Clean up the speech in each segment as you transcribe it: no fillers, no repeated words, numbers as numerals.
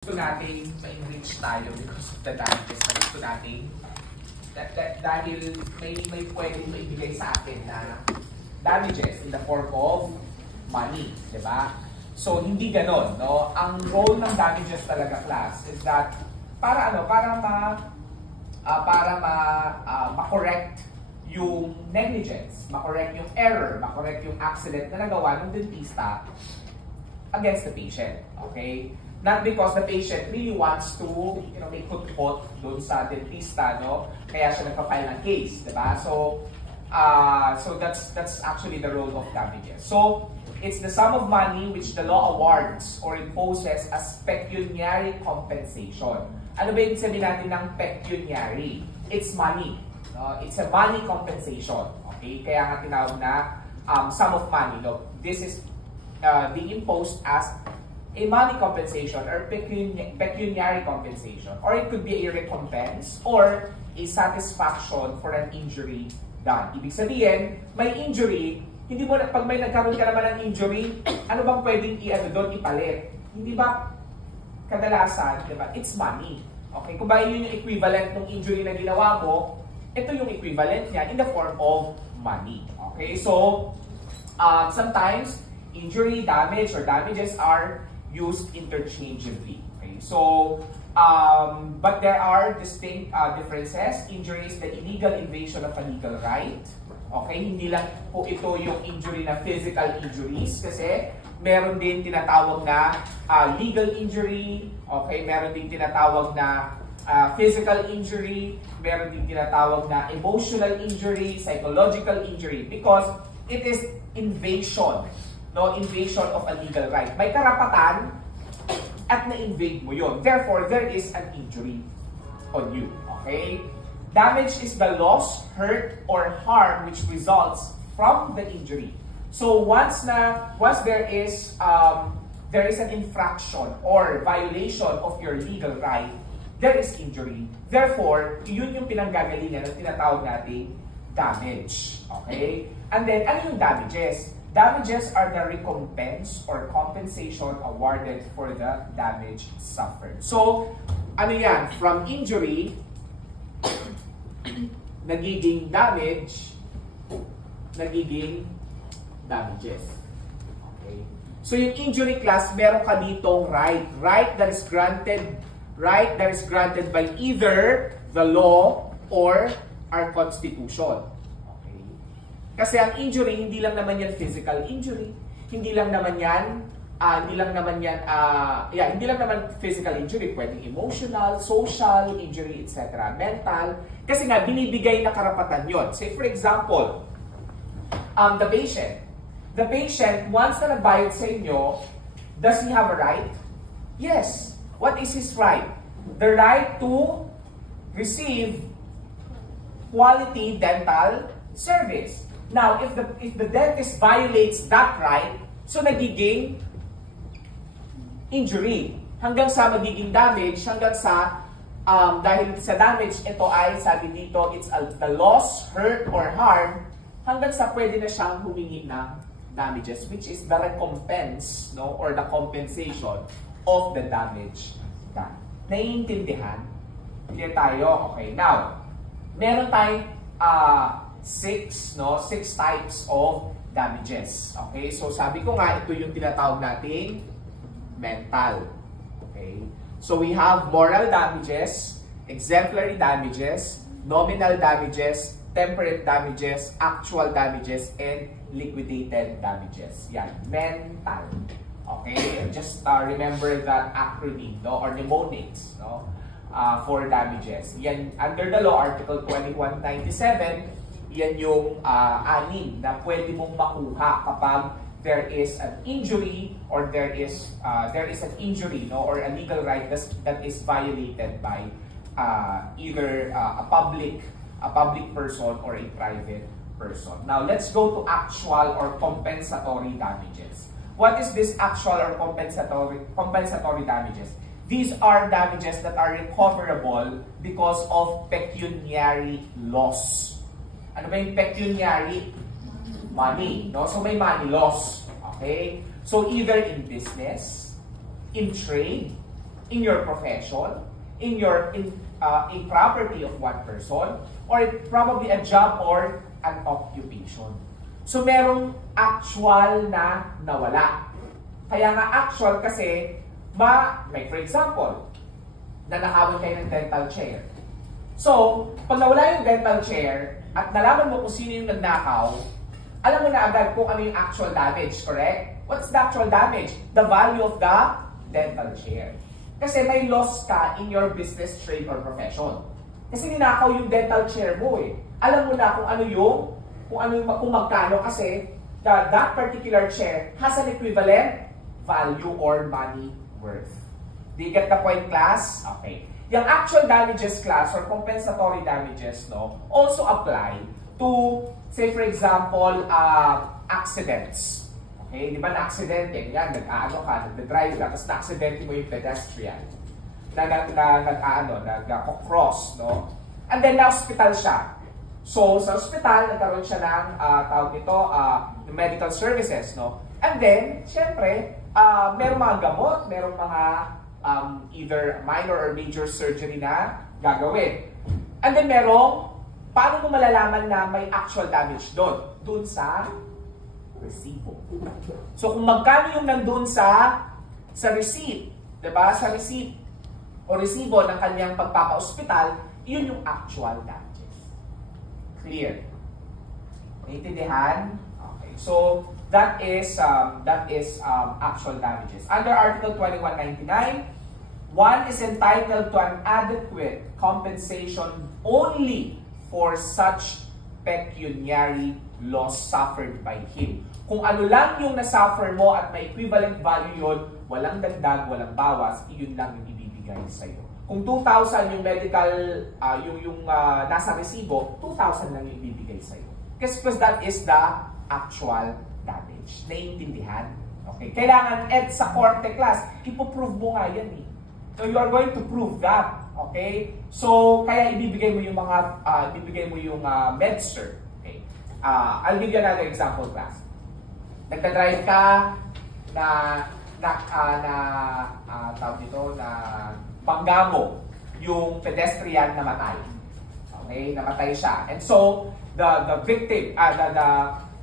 gusto natin ma-enrich tayo because of the damages na gusto natin dahil may pwedeng maibigay sa atin na damages in the form of money, di ba? So hindi ganon, no? Ang role ng damages talaga, class, is that para ma-correct yung negligence, ma-correct yung error, ma-correct yung accident na nagawa ng dentista against the patient, okay? Not because the patient really wants to, may kut-kot doon sa dentista, no? Kaya siya nagpa-file ng case, diba? So that's actually the role of damages. So, it's the sum of money which the law awards or imposes as pecuniary compensation. Ano ba yung sabihin natin ng pecuniary? It's money. No? It's a money compensation. Okay? Kaya nga tinawag na sum of money. No? This is being imposed as a money compensation or pecuniary compensation, or it could be a recompense or a satisfaction for an injury done. Ibig sabihin, may injury, hindi mo na, pag may nagkaroon ka naman ng injury, ano bang pwedeng doon ipalit? Hindi ba kadalasan, di ba? It's money. Okay? Kung ba yun yung equivalent ng injury na ginawa mo, ito yung equivalent niya in the form of money. Okay? So, sometimes, injury, damage, or damages are used interchangeably. Okay? So, but there are distinct differences. Injury is the illegal invasion of a legal right. Okay? Hindi lang po ito yung injury na physical injuries kasi meron din tinatawag na legal injury. Okay? Meron din tinatawag na physical injury. Meron din tinatawag na emotional injury, psychological injury, because it is invasion. No, invasion of a legal right. May karapatan at na-invade mo yun. Therefore, there is an injury on you. Okay? Damage is the loss, hurt, or harm which results from the injury. So once there is an infraction or violation of your legal right, there is injury. Therefore, yun yung pinanggagalingan na tinatawag nating damage. Okay? And then, ano yung damages? Damages are the recompense or compensation awarded for the damage suffered. So, ano yan? From injury, nagiging damage, nagiging damages. Okay? So, yung injury class, meron ka ditong right. Right that is granted by either the law or our Constitution. Kasi ang injury, hindi lang naman yan physical injury, hindi lang naman physical injury, pwedeng emotional, social injury, etc., mental. Kasi nga, binibigay na karapatan yon. Say for example, the patient, once na nagbayad sa inyo, does he have a right? Yes. What is his right? The right to receive quality dental service. Now, if the dentist violates that right, so nagiging injury. Hanggang sa magiging damage, hanggang sa, dahil sa damage, ito ay, sabi dito, it's the loss, hurt, or harm, hanggang sa pwede na siyang humingi ng damages, which is the recompense, no, or the compensation of the damage done. Naiintindihan? Clear tayo? Okay, now, meron tayong six types of damages. Okay? So, sabi ko nga, ito yung tinatawag nating mental. Okay? So, we have moral damages, exemplary damages, nominal damages, temperate damages, actual damages, and liquidated damages. Yan. Mental. Okay? Just remember that acronym, no? Or mnemonics, no? For damages. Yan, under the law, Article 2197, yan yung anim na pwede mong makuha kapag there is an injury or there is an injury, no, or a legal right that is violated by either a public person or a private person. Now, let's go to actual or compensatory damages. What is this actual or compensatory damages? These are damages that are recoverable because of pecuniary loss. Ano ba yung pecuniary? Money. No? So, may money loss. Okay? So, either in business, in trade, in your profession, in a property of one person, or probably a job or an occupation. So merong actual na nawala. Kaya nga actual kasi, like for example, nanakawan kayo ng dental chair. So, pag nawala yung dental chair at nalaman mo kung sino yung nagnakaw, alam mo na agad kung ano yung actual damage, correct? What's the actual damage? The value of the dental chair. Kasi may loss ka in your business, trade, or profession. Kasi ninakaw yung dental chair mo eh. Alam mo na kung magkano kasi that particular chair has an equivalent value or money worth. Do you get the point, class? Okay. Yung actual damages, class, or compensatory damages, no, also apply to, say for example, accidents. Okay, di ba na-aksidente? Yan, nag-drive ka, tapos na-aksidente mo yung pedestrian. Nag-cross, no? And then, na-hospital siya. So, sa hospital, nagkaroon siya ng, tawag nito, medical services, no? And then, syempre, merong mga gamot, merong mga either minor or major surgery na gagawin. And then, paano mo malalaman na may actual damage doon? Doon sa resibo. So, kung magkano yung nandun sa receipt, diba? Sa receipt o resibo ng kanyang pagpapa-hospital, yun yung actual damages. Clear? Naiintindihan? Okay. So, that is actual damages. Under Article 2199, one is entitled to an adequate compensation only for such pecuniary loss suffered by him. Kung ano lang yung nasuffer mo at may equivalent value yun, walang dagdag, walang bawas, yun lang yung ibibigay sa'yo. Kung 2,000 yung medical, nasa resibo, 2,000 lang yung ibibigay sa'yo. Because that is the actual damage. Naiintindihan? Okay. Kailangan, sa korte class, ipoprove mo nga yan eh. So you are going to prove that. Okay? So, kaya ibibigay mo yung MedCert. Okay? I'll give you another example, class. Nagdadrive ka tawag dito, na bangga mo yung pedestrian na namatay. Okay? Namatay siya. And so, the victim,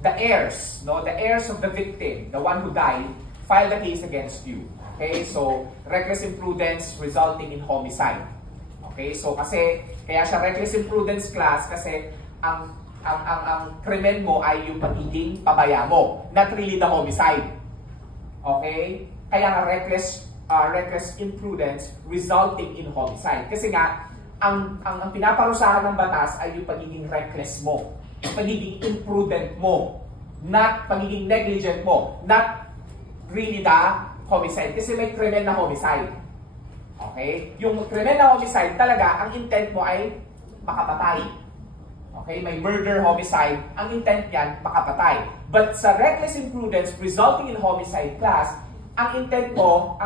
the heirs, no, the heirs of the victim, the one who died, filed a case against you. Okay? So, reckless imprudence resulting in homicide. Okay? So, kaya siya reckless imprudence class kasi ang krimen mo ay yung pagiging pabaya mo, not really the homicide. Okay? Kaya nga reckless imprudence resulting in homicide. Kasi nga, ang pinaparusahan ng batas ay yung pagiging reckless mo, yung pagiging imprudent mo, not pagiging negligent mo, not really the homicide. Kasi may krimen na homicide. Okay? Yung krimen na homicide talaga, ang intent mo ay makapatay. Okay? May murder, homicide, ang intent niyan, makapatay. But sa reckless imprudence resulting in homicide class, ang intent mo,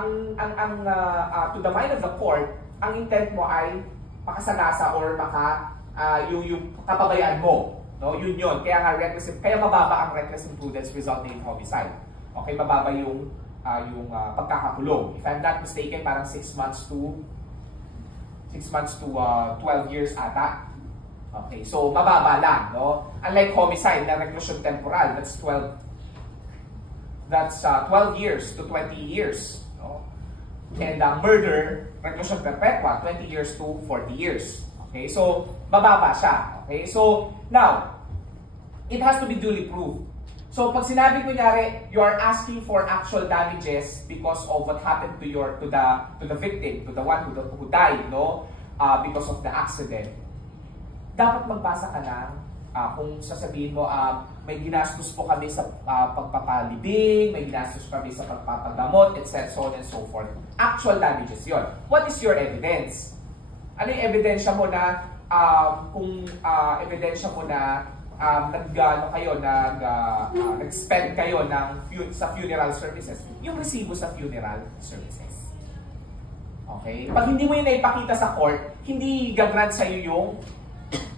to the mind of the court, ang intent mo ay makasanasa or yung kapabayaan mo. No? Yun. Kaya mababa ang reckless imprudence resulting in homicide. Okay? Mababa yung pagkakakulong. If I'm not mistaken, parang 6 months to 12 years ata. Okay, so mababa lang, no? Unlike homicide na reclusion temporal, that's 12 years to 20 years, no? And murder, reclusion perpetua, 20 years to 40 years. Okay, so mababa siya. Okay, so now it has to be duly proved. So pag sinabi ko nyari, you are asking for actual damages because of what happened to the victim, to the one who died, no? Because of the accident. Dapat magbasa ka ng kung sasabihin mo, may ginastos po kami sa pagpapalibing, may ginastos kami sa pagpapagamot, etc. so on and so forth. Actual damages yon. What is your evidence? Ano yung ebidensya mo na nag-spend kayo sa funeral services? Yung resibo sa funeral services. Okay? Pag hindi mo yun naipakita sa court, hindi gagrant sa'yo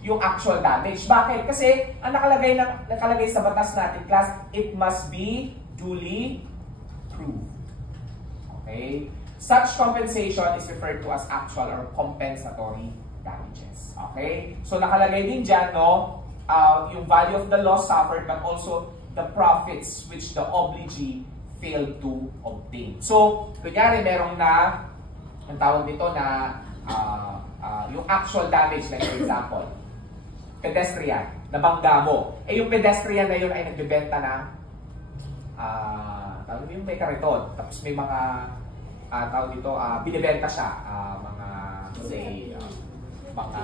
yung actual damage. Bakit? Kasi ang nakalagay sa batas natin, class, it must be duly proved. Okay? Such compensation is referred to as actual or compensatory damages. Okay? So nakalagay din dyan, no, yung value of the loss suffered but also the profits which the obligee failed to obtain. So, kunyari merong na, ang tawag dito na yung actual damage, like for example, pedestrian, nabangga mo. Eh yung pedestrian na yun ay nagbebenta ng tawag yung may kariton. Tapos may mga tawag dito, binibenta siya, mga say, mga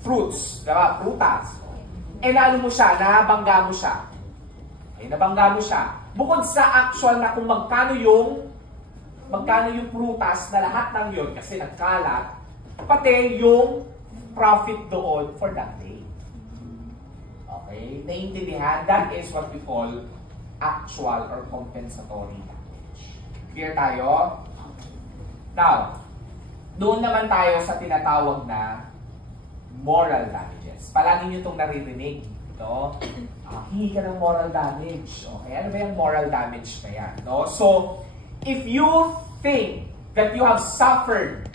fruits, diba? Prutas. Eh naano mo siya, nabangga mo siya. Eh nabangga mo siya. Bukod sa actual na kung magkano yung prutas na lahat ng yun kasi nagkalat, pati yung profit doon for that day. Okay? Naiintindihan? That is what we call actual or compensatory damage. Clear tayo? Now, doon naman tayo sa tinatawag na moral damages. Palagi nyo itong naririnig. No? Hingi ka ng moral damage. Okay? Ano ba yung moral damage na yan? No? So, if you think that you have suffered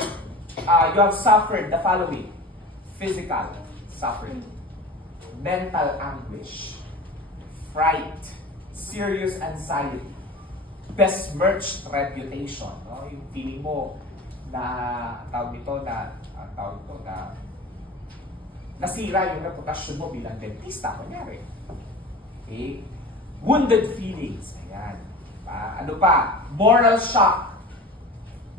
the following: physical suffering, mental anguish, fright, serious anxiety, besmirched reputation, no? Yung feeling mo na nasira yung reputasyon mo bilang dentista, kunyari. Okay? Wounded feelings, ayan. Ano pa? Moral shock,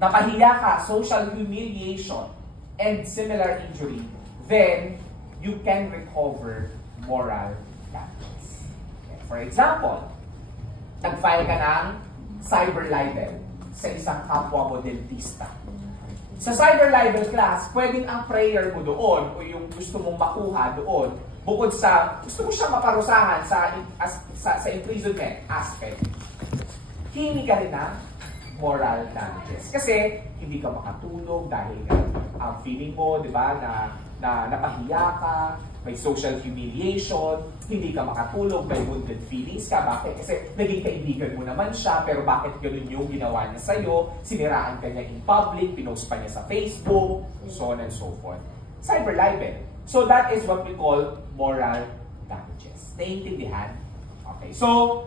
napahiya ka, social humiliation, and similar injury, then you can recover moral damages. Okay. For example, nag-file ka ng cyber libel sa isang kapwa mo dentista. Sa cyber libel class, pwedeng ang prayer mo doon o yung gusto mong makuha doon, bukod sa gusto mo siyang maparusahan sa imprisonment aspect, hingi ka rin ng moral damages. Kasi hindi ka makatulog dahil ang feeling mo, di ba, na napahiya ka, may social humiliation, hindi ka makatulog, may wounded feelings ka. Bakit? Kasi naging kaibigan mo naman siya, pero bakit ganun yung ginawa niya sa'yo? Siniraan ka niya in public, pinost pa niya sa Facebook, so on and so forth. Cyber libel. So that is what we call moral damages. Naiintindihan? Okay, so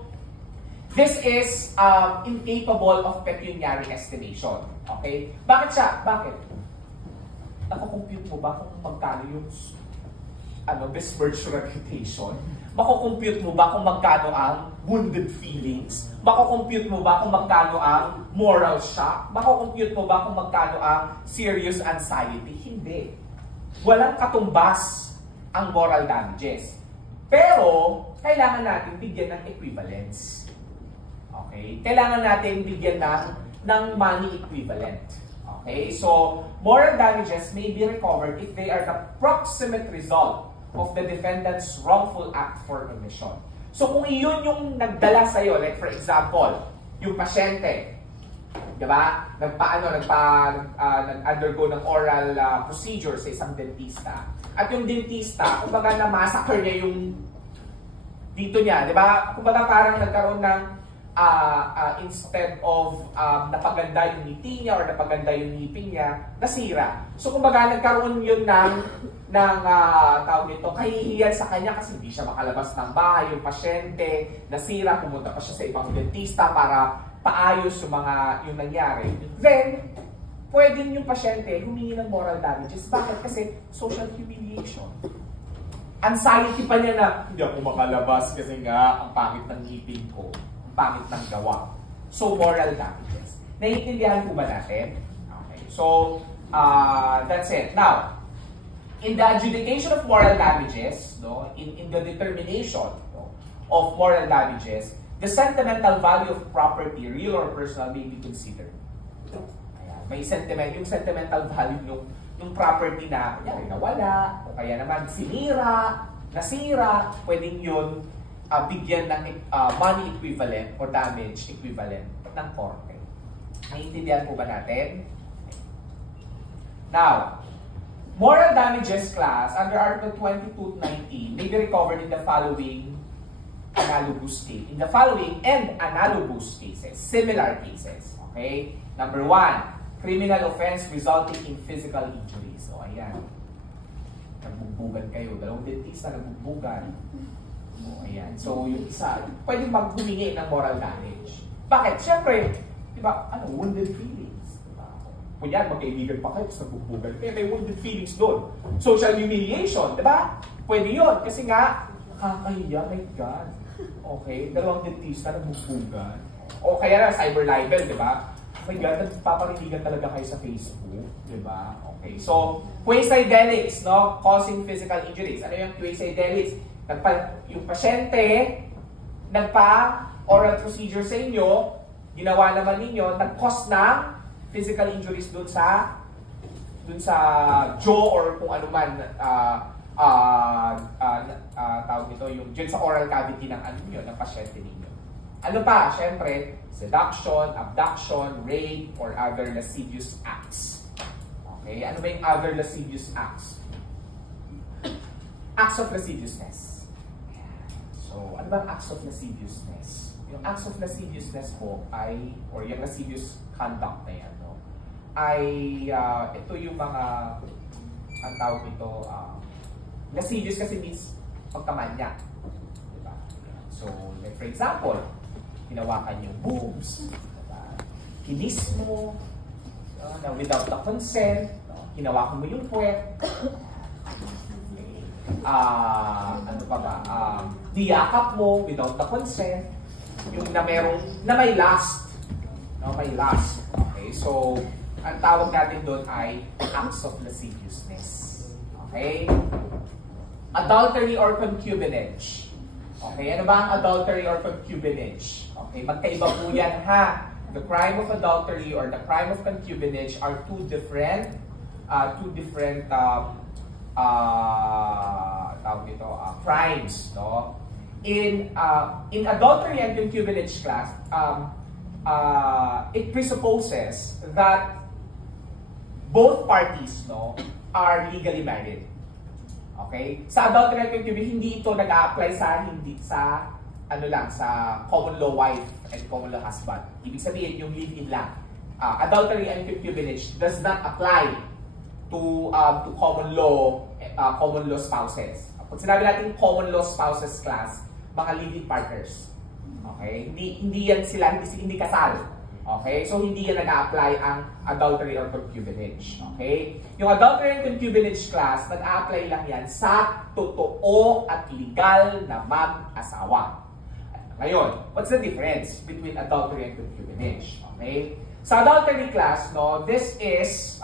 this is incapable of pecuniary estimation. Okay? Bakit siya? Bakit? Nakukompute mo ba kung magkano yung besmirched reputation? Makukompute mo ba kung magkano ang wounded feelings? Makukompute mo ba kung magkano ang moral shock? Makukompute mo ba kung magkano ang serious anxiety? Hindi. Walang katumbas ang moral damages. Pero, kailangan natin bigyan ng equivalence. Okay? Kailangan natin bigyan ng money equivalent. Okay? So, moral damages may be recovered if they are the proximate result of the defendant's wrongful act for omission. So, kung iyon yung nagdala sa'yo, like for example, yung pasyente, di ba? Nag-undergo ng oral procedure sa isang dentista. At yung dentista, kumbaga na-massacre niya yung dito niya, di ba? Kumbaga parang nagkaroon ng instead of napaganda yung ngiti niya or napaganda yung ngipin niya, nasira. So kumbaga nagkaroon yun ng tawag nito, kahihiyan sa kanya kasi hindi siya makalabas ng bahay, yung pasyente, nasira, pumunta pa siya sa ibang dentista para paayos yung nangyari. Then, pwedeng yung pasyente humingi ng moral damages. Bakit? Kasi social humiliation. Anxiety pa niya na, hindi ako makalabas kasi nga ang pangit ng ngipin ko, ang pangit ng gawa. So, moral damages. Naiintindihan po ba natin? Okay. So, that's it. Now, in the adjudication of moral damages, no, in the determination of moral damages, the sentimental value of property, real or personal, may be considered. Ayan. May yung sentimental value yung property na kunyari nawala, o kaya naman nasira, pwedeng yun bigyan ng money equivalent or damage equivalent ng korte. Naiintindihan po ba natin? Now, moral damages class under Article 22-19 may be recovered in the following analogous cases, similar cases. Okay? Number 1, criminal offense resulting in physical injury. So, ayan. Nagbugbugan kayo. Dalawang dentista nagbugbugan. O, ayan. So, yung isa, pwedeng maghumingi ng moral damage. Bakit? Siyempre, di ba, wounded feelings. Diba? Kunyan, magkaibigan pa kayo, tapos nagbugbugan. Kaya may wounded feelings doon. Social humiliation, di ba? Pwede yun. Kasi nga, kakahiya, my God. Okay, dalawang dentista nagbugbugan. O kaya na, cyber libel, di ba? Oh my God, nagpaparinigan talaga kayo sa Facebook, di ba? Okay, so, quasi-delics, no? Causing physical injuries. Ano yung quasi-delics? Yung pasyente, nagpa-oral procedure sa inyo, ginawa naman ninyo, nag-cause ng physical injuries dun sa jaw or kung ano man, tawag nito, yung dyan sa oral cavity ng ng pasyente ninyo. Ano pa? Siyempre, seduction, abduction, rape, or other lascivious acts. Okay? Ano ba yung other lascivious acts? Acts of lasciviousness. So, ano ba ang acts of lasciviousness? Yung acts of lasciviousness po ay, or yung lascivious conduct na yan, no? Ay, ito yung mga, ang tawag ito, lascivious kasi means pagkamanya. Diba? So, like for example, hinawakan yung boobs, diba? Kinis mo, na without the consent, hinawakan mo yung puwet, ano pa ba, niyakap mo without the consent, yung na may lust, no? May lust. Okay, so, ang tawag natin doon ay acts of lasciviousness. Okay? Adultery or concubinage. Okay, ano ba ang adultery or concubinage? Okay, magkaiba po yan ha. The crime of adultery or the crime of concubinage are two different crimes, no? In adultery and concubinage class, it presupposes that both parties, no, are legally married. Okay? Sa adultery and concubinage, hindi ito nag-a-apply sa common law wife and common law husband. Ibig sabihin, yung live-in lang. Adultery and concubinage does not apply to common law spouses. Pag sinabi natin common law spouses class, mga live-in partners. Okay? Hindi yan sila, hindi kasal. Okay? So, hindi yan nag-a-apply ang adultery or concubinage. Okay? Yung adultery and concubinage class, nag-a-apply lang yan sa totoo at legal na mag-asawa. Ngayon, what's the difference between adultery and concubinage? Okay? Sa adultery class, no, this is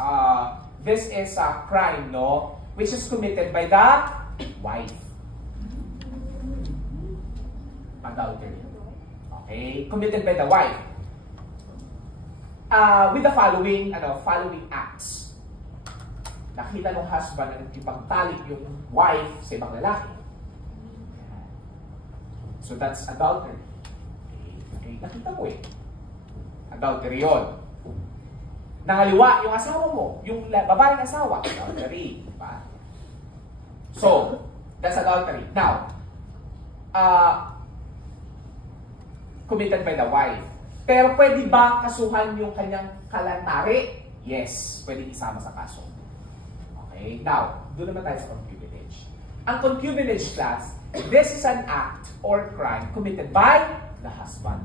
a crime, no, which is committed by the wife. Adultery. Okay? Committed by the wife. With the following acts. Nakita ng husband na nagkipagtalik yung wife sa ibang lalaki. So that's adultery. Okay? Nakita mo eh. Adultery yun. Nangaliwa yung asawa mo, yung babaeng asawa. Adultery. Diba? So, that's adultery. Now, committed by the wife. Pero pwede ba kasuhan yung kanyang kalantari? Yes, pwede isama sa kaso. Okay? Now, doon naman tayo sa concubinage. Ang concubinage class, this is an act or crime committed by the husband.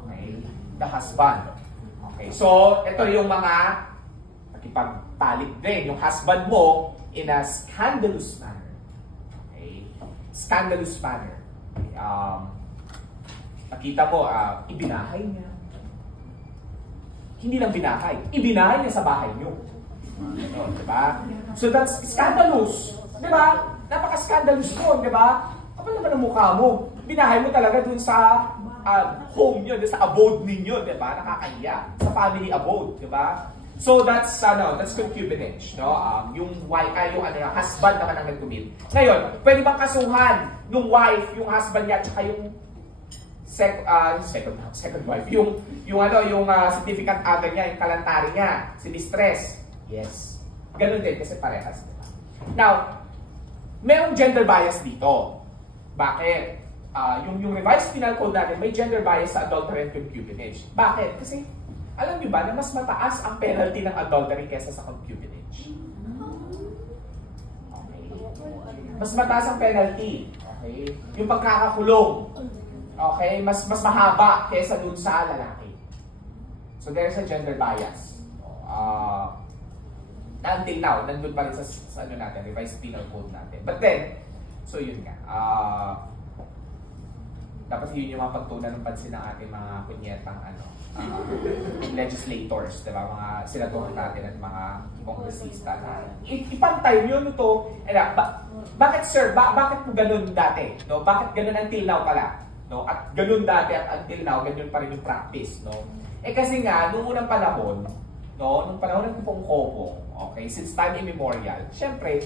Okay? The husband. Okay, so ito yung mga nakipagtalik din. Yung husband mo in a scandalous manner. Okay? Scandalous manner. Nakita mo, ibinahay niya. Hindi lang binahay. Ibinahay niya sa bahay niyo. Diba? So that's scandalous. Diba? Napaka-scandalous mo, diba? Kapal naman ang mukha mo. Binahay mo talaga dun sa home niyo, sa abode ninyo, diba? Nakakahiya. Sa family abode, diba? So that's concubinage, no? Yung husband naman ang nag-commit. Ngayon, pwede bang kasuhan nung wife, yung husband niya, at saka yung second wife, yung significant other niya, yung kalantari niya, si mistress? Yes. Ganun din kasi parehas, diba? Now, merong gender bias dito. Bakit? yung revised penal code natin may gender bias sa adultery and concubinage. Bakit? Kasi alam niyo ba na mas mataas ang penalty ng adultery kaysa sa concubinage? Okay. Mas mataas ang penalty. Okay? Yung pagkakakulong. Okay? Mas mahaba kaysa dun sa lalaki. So there's a gender bias. Until now, nandun pa rin sa ano natin, revised penal code natin. But then, so yun nga. Dapat yun yung mga pagtunan ng pansin ng ating mga kunyetang legislators, diba? Mga senador natin at mga kongresista na ipantay yun ito. Bakit sir? Bakit po ganun dati? No? Bakit ganun until now pala? No? At ganun dati at until now, ganun pa rin yung practice. No? Kasi nga, noong unang panahon, no? Nung panahon ng Kopong, okay, since time immemorial, syempre,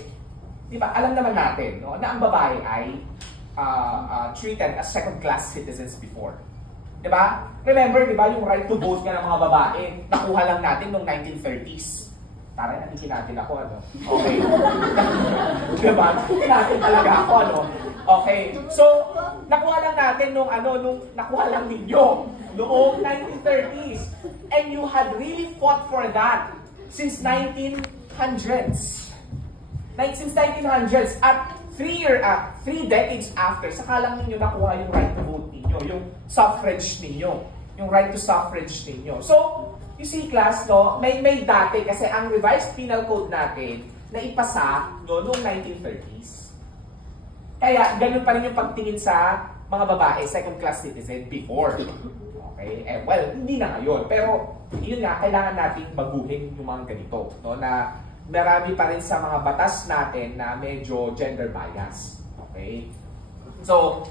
di ba, alam naman natin, no, na ang babae ay treated as second-class citizens before. Di ba? Remember, di ba, yung right to vote nga ng mga babae, nakuha lang natin noong 1930s. Taray, nakikin natin ako, ano? Okay. Di ba? Nakikin natin talaga ako, ano? Okay. So, nakuha lang natin nung nakuha lang ninyo noong 1930s. And you had really fought for that since 1900s. Since 1900s, at 3 decades after, saka lang ninyo nakuha yung right to vote ninyo, yung suffrage ninyo, yung right to suffrage ninyo. So, you see class, no, may dati kasi ang revised penal code natin na ipasa noong 1930s. Kaya, ganun pa rin yung pagtingin sa mga babae, second-class citizen before. Okay? Well, hindi na ngayon. Pero, yun nga, kailangan nating baguhin yung mga ganito, no, na marami pa rin sa mga batas natin na medyo gender bias. Okay? So,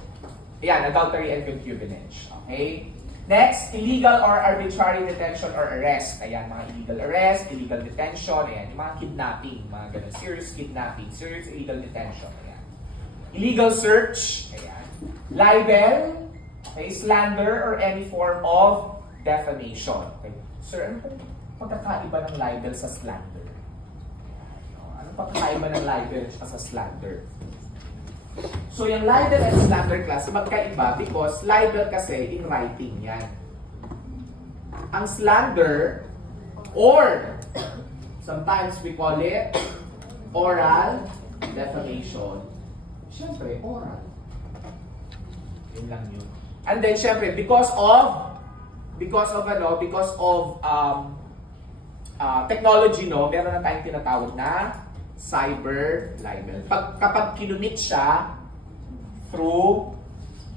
yan, adultery and concubinage. Okay? Next, illegal or arbitrary detention or arrest. Ayan, mga illegal arrest, illegal detention, ayan, yung mga kidnapping, mga ganun, serious kidnapping, serious illegal detention, ayan. Illegal search, ayan. Libel, okay, slander, or any form of defamation. Okay? Sir, ano pong pagkakaiba ng libel sa slander? Pagkakaiba ng libel at sa slander. So, yung libel and slander class, magkaiba because libel kasi in writing yan. Ang slander, or sometimes we call it oral defamation. Siyempre, oral. Yun lang yun. And then, siyempre, because of technology, no, meron na tayong tinatawag na cyber libel. Kapag kinumit siya through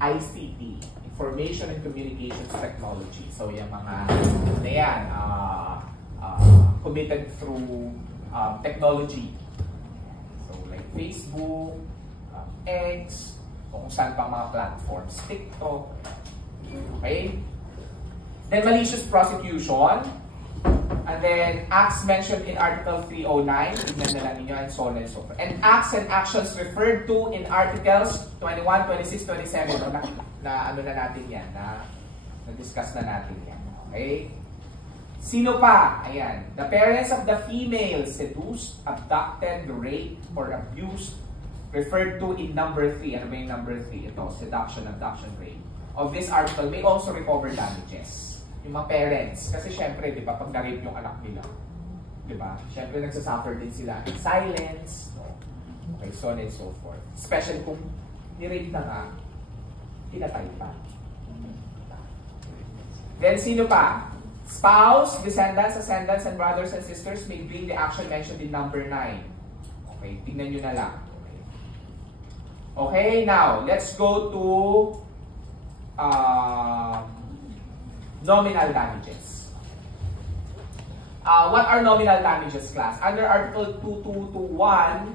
ICT, Information and Communications Technology. So, yung mga committed through technology. So, like Facebook, X, o kung saan pang mga platforms, TikTok. Okay? Then, malicious prosecution. And then, acts mentioned in Article 309, tignan na lang ninyo, and so on and so forth. And acts and actions referred to in Articles 21, 26, 27, na ano na natin yan, na-discuss na natin yan. Okay? Sino pa? Ayan. The parents of the female seduced, abducted, raped, or abused, referred to in number 3. Ano ba yung number 3? Ito, seduction, abduction, rape. Of this article may also recover damages. Yung mga parents. Kasi syempre, di ba, pag na-rape yung anak nila, di ba, syempre nagsasuffer din sila in silence, no? Okay, so on and so forth. Especially kung ni-rape na nga, pinatay pa. Then, sino pa? Spouse, descendants, ascendants, and brothers and sisters may bring the action mentioned in number 9. Okay, tignan nyo na lang. Okay, now, let's go to nominal damages. What are nominal damages, class? Under Article 2221,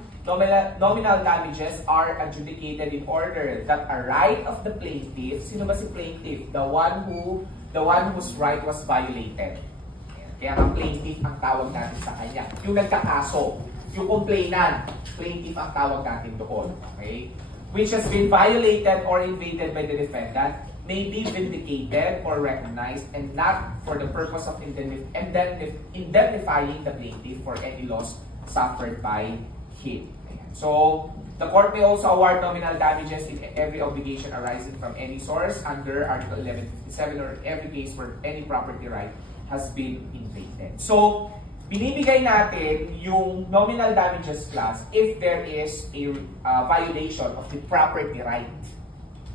nominal damages are adjudicated in order that a right of the plaintiff, sino ba si plaintiff? The one whose right was violated. Kaya ang plaintiff ang tawag natin sa kanya. Yung nagkakaso, yung complainant, plaintiff ang tawag natin doon. Okay? Which has been violated or invaded by the defendant, may be vindicated or recognized and not for the purpose of indemnifying the plaintiff for any loss suffered by him. So, The court may also award nominal damages in every obligation arising from any source under Article 1157 or every case where any property right has been invaded. So, binibigay natin yung nominal damages class if there is a violation of the property right.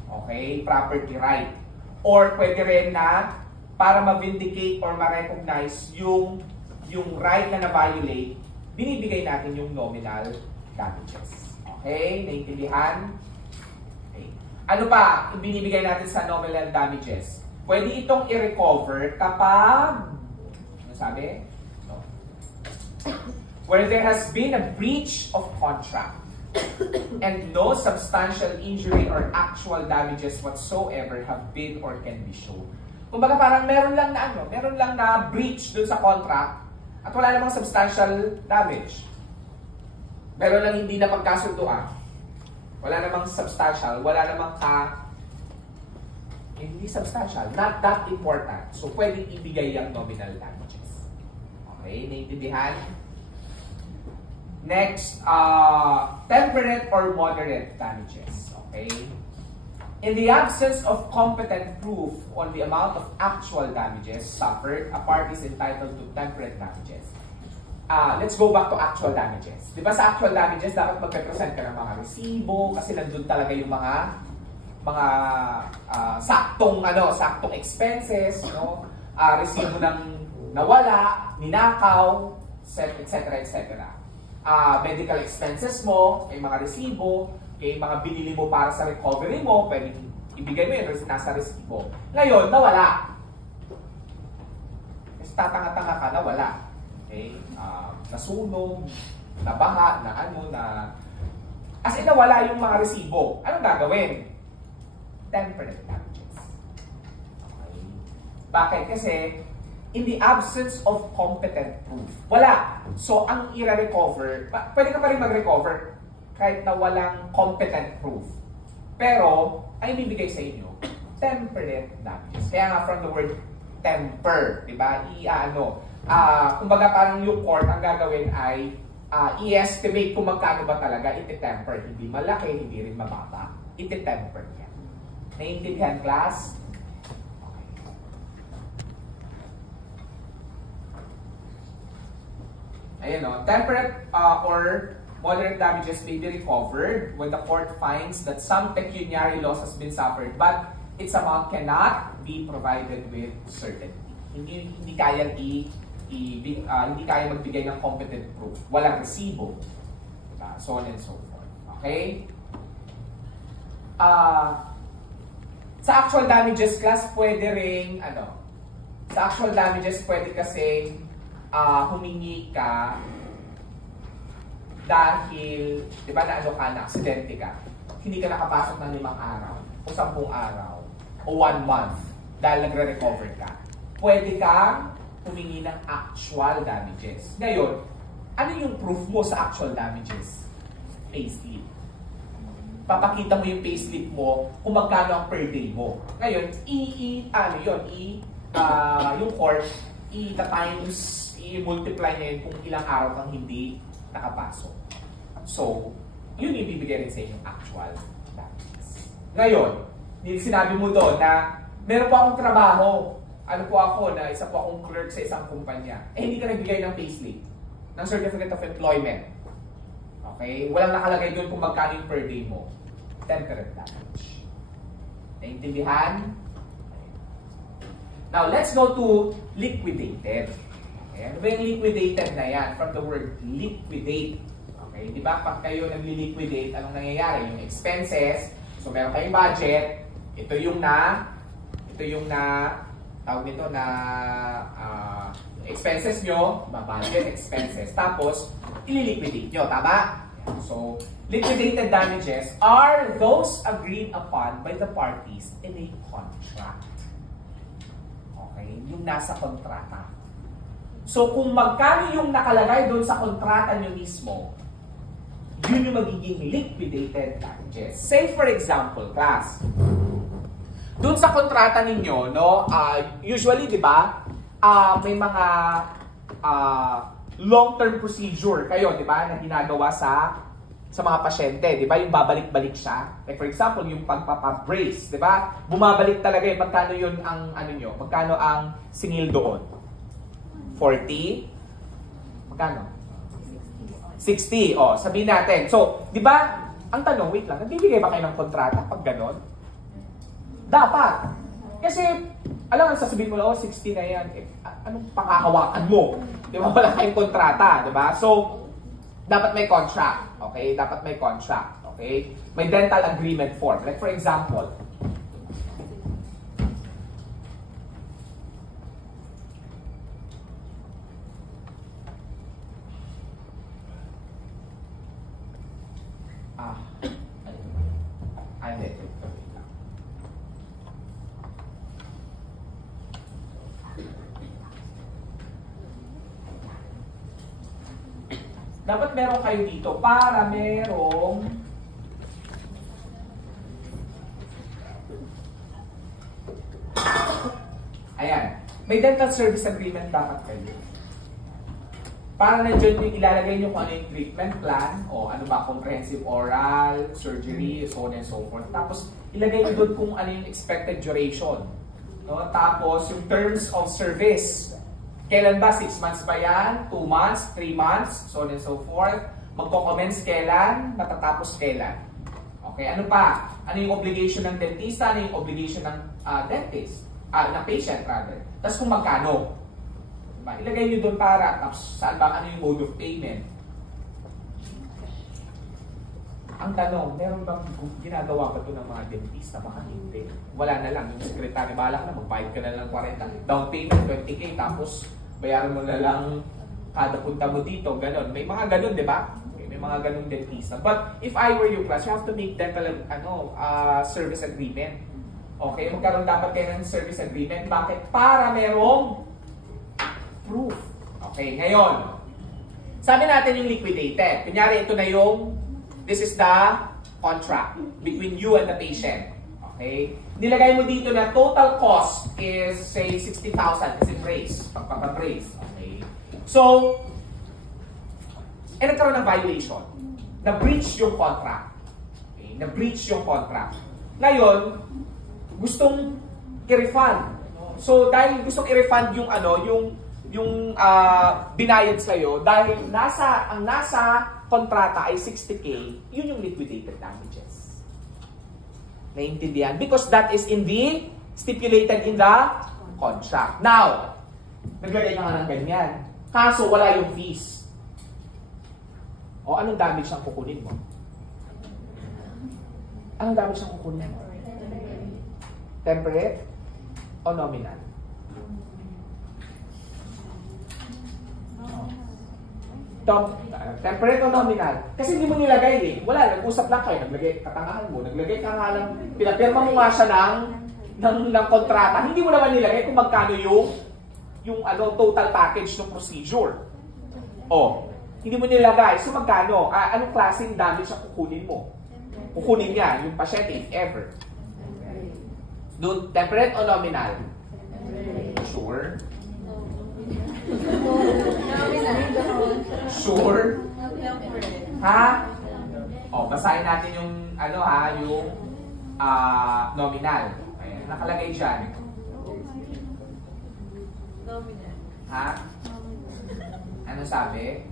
Okay? Property right. Or pwede rin na para ma-vindicate or ma-recognize yung right na na-violate, binibigay natin yung nominal damages. Okay? Naintindihan? Okay. Ano pa binibigay natin sa nominal damages? Pwede itong i-recover kapag, ano sabi? No. Where there has been a breach of contract and no substantial injury or actual damages whatsoever have been or can be shown. Kumbaga parang meron lang na breach dun sa contract at wala namang substantial damage. Meron lang hindi na pagkasunduan. Wala namang substantial, wala namang hindi substantial, not that important. So pwedeng ibigay yung nominal damages. Okay, naiintindihan? Next, temperate or moderate damages. Okay? In the absence of competent proof on the amount of actual damages suffered, a party is entitled to temperate damages. Let's go back to actual damages. Di ba sa actual damages, dapat magpe-present ka ng mga resibo kasi nandun talaga yung mga saktong expenses, no? Resibo ng nawala, ninakaw, etc. Medical expenses mo, may mga resibo, may mga binili mo para sa recovery mo, pwedeng ibigay mo yun, nasa resibo. Ngayon, nawala. Kasi tatanga-tanga ka, nawala. Okay? Nasunog, nabaha, as in nawala yung mga resibo. Anong gagawin? Temperate damages. Okay. Bakit? Kasi, in the absence of competent proof, wala. So, ang i-recover, pwede ka pa rin mag-recover kahit na walang competent proof. Pero, ang ibibigay sa inyo, temperate damages. Kaya nga from the word temper, di ba? Kumbaga parang yung court, ang gagawin ay i-estimate kung magkano ba talaga iti-temper. Hindi malaki, hindi rin mababa. Iti-temper yan. Naiintindihan, class? Ayan o, temperate or moderate damages may be recovered when the court finds that some pecuniary loss has been suffered but its amount cannot be provided with certainty. Hindi kaya magbigay ng competent proof. Walang resibo. So on and so forth. Okay? Sa actual damages class, pwede ring, sa actual damages, pwede kasi humingi ka dahil, di ba na aksidente ka, hindi ka nakapasok ng 5 araw, o 10 araw, o 1 month, dahil nagre-recover ka. Pwede kang humingi ng actual damages. Ngayon, ano yung proof mo sa actual damages? Payslip. Papakita mo yung payslip mo kung magkano ang per day mo. Ngayon, yung court, times, i-multiply na yun kung ilang araw kang hindi nakapasok. So, yun yung bibigyan rin sa inyong actual damages. Ngayon, sinabi mo doon na meron po akong trabaho. Isa po akong clerk sa isang kumpanya. Hindi ka nagbigay ng payslip, ng certificate of employment. Okay? Walang nakalagay doon kung magkano yung per day mo. Temperate damage. Naintindihan? Now, let's go to liquidated. Okay? Ano ba yung liquidated na yan? From the word liquidate. Okay? Di ba? Pag kayo nag-liquidate, anong nangyayari? Yung expenses. So, meron kayong budget. Ito yung tawag nito na expenses nyo, budget expenses. Tapos, ililiquidate nyo. Tama? So, liquidated damages are those agreed upon by the parties in a contract. Okay? Yung nasa kontrata. So, kung magkano yung nakalagay doon sa kontrata nyo mismo, yun yung magiging liquidated damages. Say for example, class, doon sa kontrata ninyo, no, usually, di ba, may mga long-term procedure kayo, di ba, na ginagawa sa sa mga pasyente, di ba? Yung babalik-balik siya. Like for example, yung pagpapabrace, di ba? Bumabalik talaga eh. Magkano yun ang, ano nyo? Magkano ang singil doon? 40? Magkano? 60. O, sabihin natin. So, di ba? Ang tanong, wait lang, nagbibigay ba kayo ng kontrata pag ganon? Dapat. Kasi, alam mo, sasabihin mo lang, 60 na yan. Eh, anong panghahawakan mo? Di ba? Wala kayong kontrata, di ba? So, dapat may contract. Okay? Dapat may contract. Okay? May dental agreement form. Like for example, dapat meron kayo dito para merong ayan, may dental service agreement dapat kayo. Para nandiyan yung ilalagay nyo kung ano yung treatment plan o ano ba, comprehensive oral, surgery, so on and so forth. Tapos ilagay nyo doon kung ano yung expected duration. No? Tapos yung terms of service. Kailan ba? 6 months ba yan? 2 months? 3 months? So on and so forth. Magko-commence kailan? Matatapos kailan? Okay, ano pa? Ano yung obligation ng dentista? Ano yung obligation ng dentist? Ng patient rather. Tapos kung magkano? Diba? Ilagay nyo doon para. Tapos saan ba? Ano yung mode of payment? Ang tanong, meron bang ginagawa pa ito ng mga dentista? Baka hindi. Wala na lang. Yung sekretary, bahala ka na, magbayad ka na lang 40. Down payment, 20K, tapos bayaran mo na lang kada punta mo dito, ganon. May mga ganon, di ba? Okay, may mga ganon dentista. But if I were you class, you have to make dental service agreement. Okay, magkaroon dapat kayo ng service agreement. Bakit? Para merong proof. Okay, ngayon, sabi natin yung liquidated. Kunyari, ito na yung this is the contract between you and the patient. Okay? Nilagay mo dito na total cost is, say, 60,000 kasi brace, pagpapabrace. Okay? So, nagkaroon ng violation. Na-breach yung contract. Okay? Na-breach yung contract. Ngayon, gustong i-refund. So, dahil gustong i-refund yung binayad sa'yo, dahil ang nasa kontrata ay 60K, yun yung liquidated damages. Naintindihan? Because that is in the stipulated in the contract. Now, naglagay ka nga ng ganyan. Kaso wala yung fees. O anong damage ang kukunin mo? Anong damage ang kukunin mo? Temperate o nominal? Temperate o nominal? Kasi hindi mo nilagay eh. Wala, nag-usap lang kayo. Naglagay, katangahan mo. Naglagay ka nga lang, pinapirma mo nga siya ng kontrata. Hindi mo naman nilagay kung magkano yung total package ng procedure. O, hindi mo nilagay. So magkano? Anong klaseng damage ang kukunin mo? Kukunin niya, yung pasyente, if ever. Doon, temperate o nominal? Sure. Sure? Ha? O, basahin natin yung nominal. Ayan, nakalagay dyan. Nominal. Ha? Ano sabi?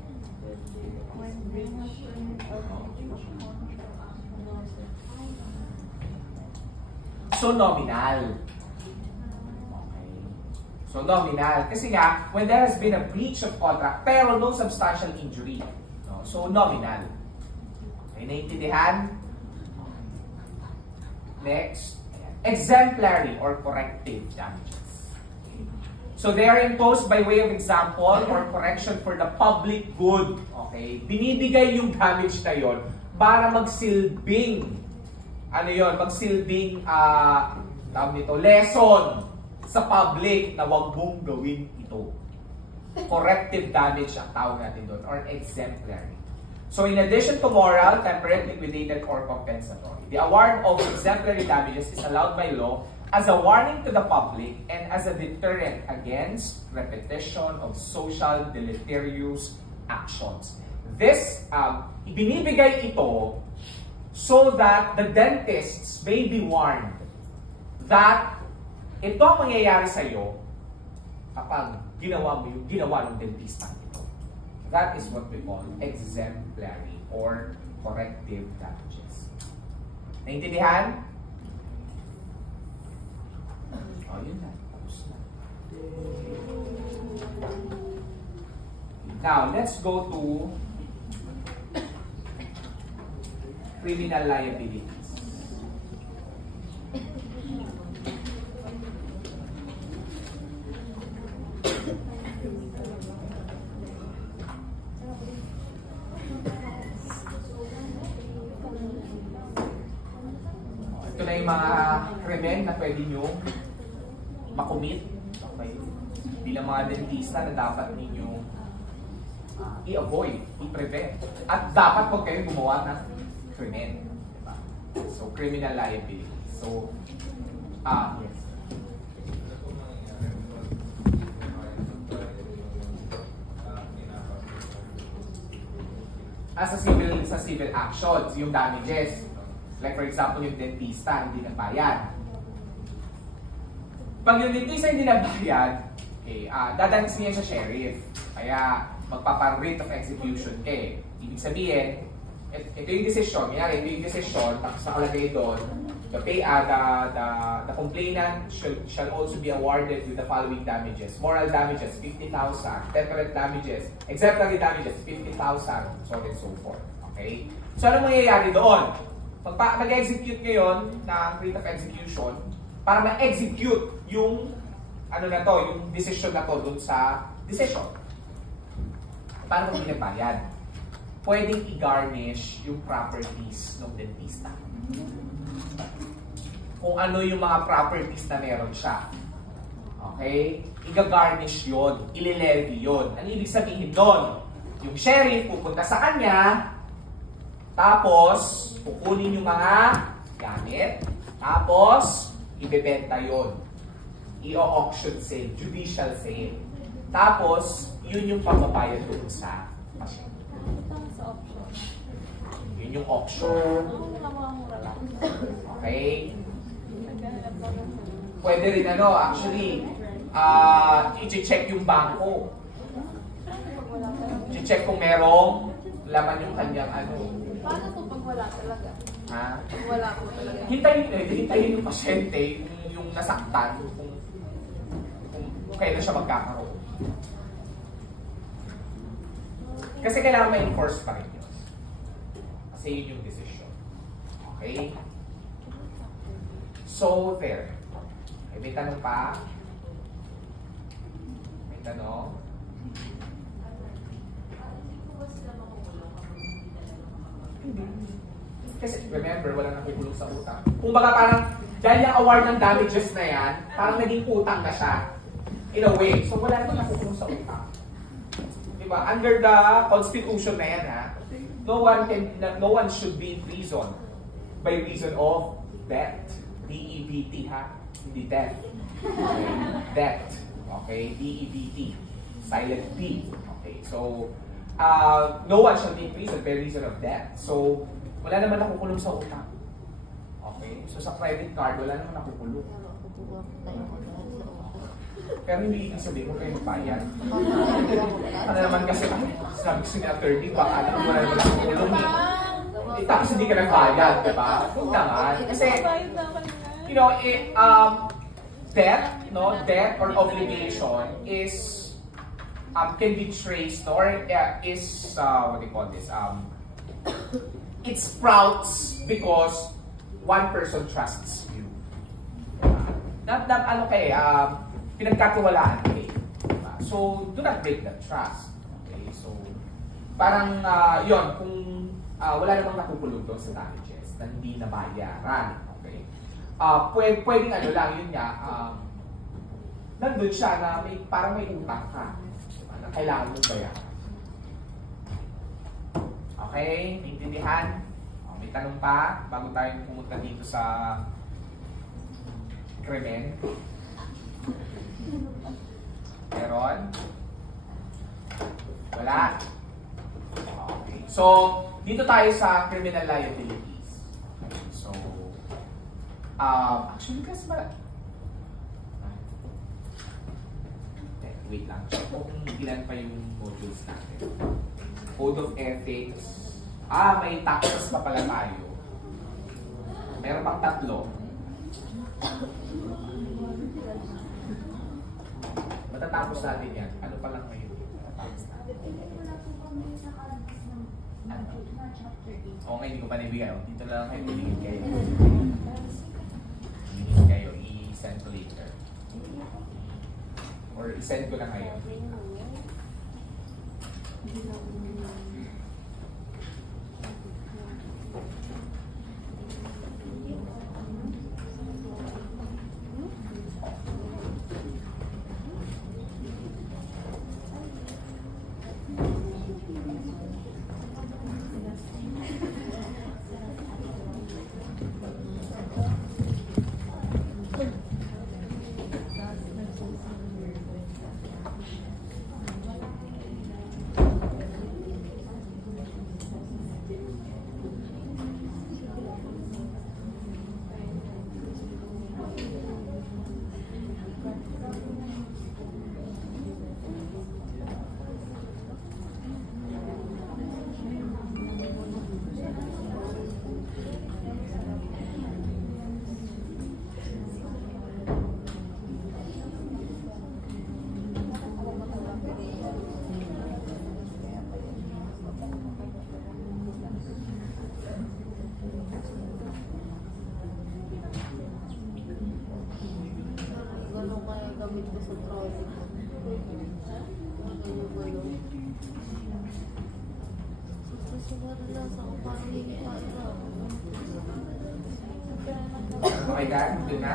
So, nominal. So, nominal. Kasi nga, when there has been a breach of contract, pero no substantial injury. No? So, nominal. Okay, naiintindihan? Next. Exemplary or corrective damages. Okay. So, they are imposed by way of example or correction for the public good. Okay? Binibigay yung damage na yon para magsilbing magsilbing lesson sa public na wag mong gawin ito. Corrective damage ang tawag natin doon, or exemplary. So in addition to moral, temperate, liquidated, or compensatory, the award of exemplary damages is allowed by law as a warning to the public and as a deterrent against repetition of social deleterious actions. This, ibinibigay ito so that the dentists may be warned that ito ang mangyayari sa iyo kapag ginawa mo yung ginawa ng dentista ito. That is what we call exemplary or corrective damages. Naintindihan? Oh, yun na. Tapos na. Now, let's go to criminal liabilities. Ito na yung mga krimen na pwede nyo makumit. Okay. Bilang mga dentista na dapat ninyo i-avoid, i-prevent. At dapat huwag kayo gumawa ng krimen. Diba? So, criminal liability. So, yes. As sa civil actions, yung damages. Like for example, yung dentista hindi nagbayad. Pag yung dentista hindi nagbayad, okay, dadalhin niya sa sheriff. Kaya magpapa-writ of execution kay. Ibig sabihin, ito yung decision. Ito yung decision, tapos nakalagay doon, the complainant shall also be awarded with the following damages. Moral damages, 50,000. Temporary damages, exemplary damages, 50,000. So on and so forth. Okay? So ano mangyayari doon? Mag-execute ngayon ng writ of execution para ma-execute yung yung decision na to doon sa decision. Paano kung binabayad? Pwedeng i-garnish yung properties ng dentista. Kung ano yung mga properties na meron siya. Okay? I-garnish yun. I-levy yun. Ano ibig sabihin doon? Yung sheriff pupunta sa kanya, tapos kukunin yung mga gamit, tapos ibebenta yun. I-auction sale, judicial sale. Tapos, yun yung pagbabayad doon sa pasyente. Yun yung auction. Okay? Pwede rin actually, i-check yung bangko. I-check kung merong laman yung kanyang Paano po pag wala talaga? Ha? Pag wala po talaga. Hintayin yung pasyente, yung nasaktan, kung kailan siya magkakaroon. Kasi kailangan ma-enforce pa rin yun. Kasi yun yung decision. Okay? So, there. Okay, may tanong pa? May tanong? Hindi. Kasi remember, wala nang kukulong sa utang. Kung baga parang, dahil yung award ng damages na yan, parang naging utang na siya. In a way. So wala naman nakukulong sa utang. Diba? Under the Constitution na yan, no one should be in prison by reason of debt. D-E-B-T, ha? Hindi death. Okay? Debt. Okay? D-E-B-T. Silent B. Okay? So, no one shall be in prison by reason of debt. So, wala naman nakukulong sa utang. Okay? So, sa credit card, wala naman nakukulong. Pero hindi ibig sabihin kung kayo magbayad. Ano naman kasi, sabi ko ni attorney, baka alam mo na naman nakukulong eh. Tapos hindi ka nagbayad, diba? Huwag naman. Kasi, debt or obligation is can be traced or is what do you call this? It sprouts because one person trusts you. Pinagkatiwalaan kayo. So, do not break that trust. Okay? So, parang yun, kung wala namang nakukulong doon sa damages na hindi nabayaran. Okay? Pwedeng lang yun nga, nandun siya na parang may utang ka. Diba? Na kailangan mong bayaran. Okay? Naintindihan? May tanong pa bago tayo pumunta dito sa krimen? Meron? Wala? So, dito tayo sa criminal liabilities. Okay. So, actually, kasi wait lang. Kung ilan pa yung modules natin. Code of Ethics. May taxes pa pala tayo. Meron pang 3. Matatapos natin yan. Ano pa lang ngayon? Matatapos natin. Oo, hindi ko pa nabigay. Dito na lang kayo. Bilingin kayo. Bilingin kayo. I-send ko later. Or i-send ko na ngayon. Okay, guys, doon na.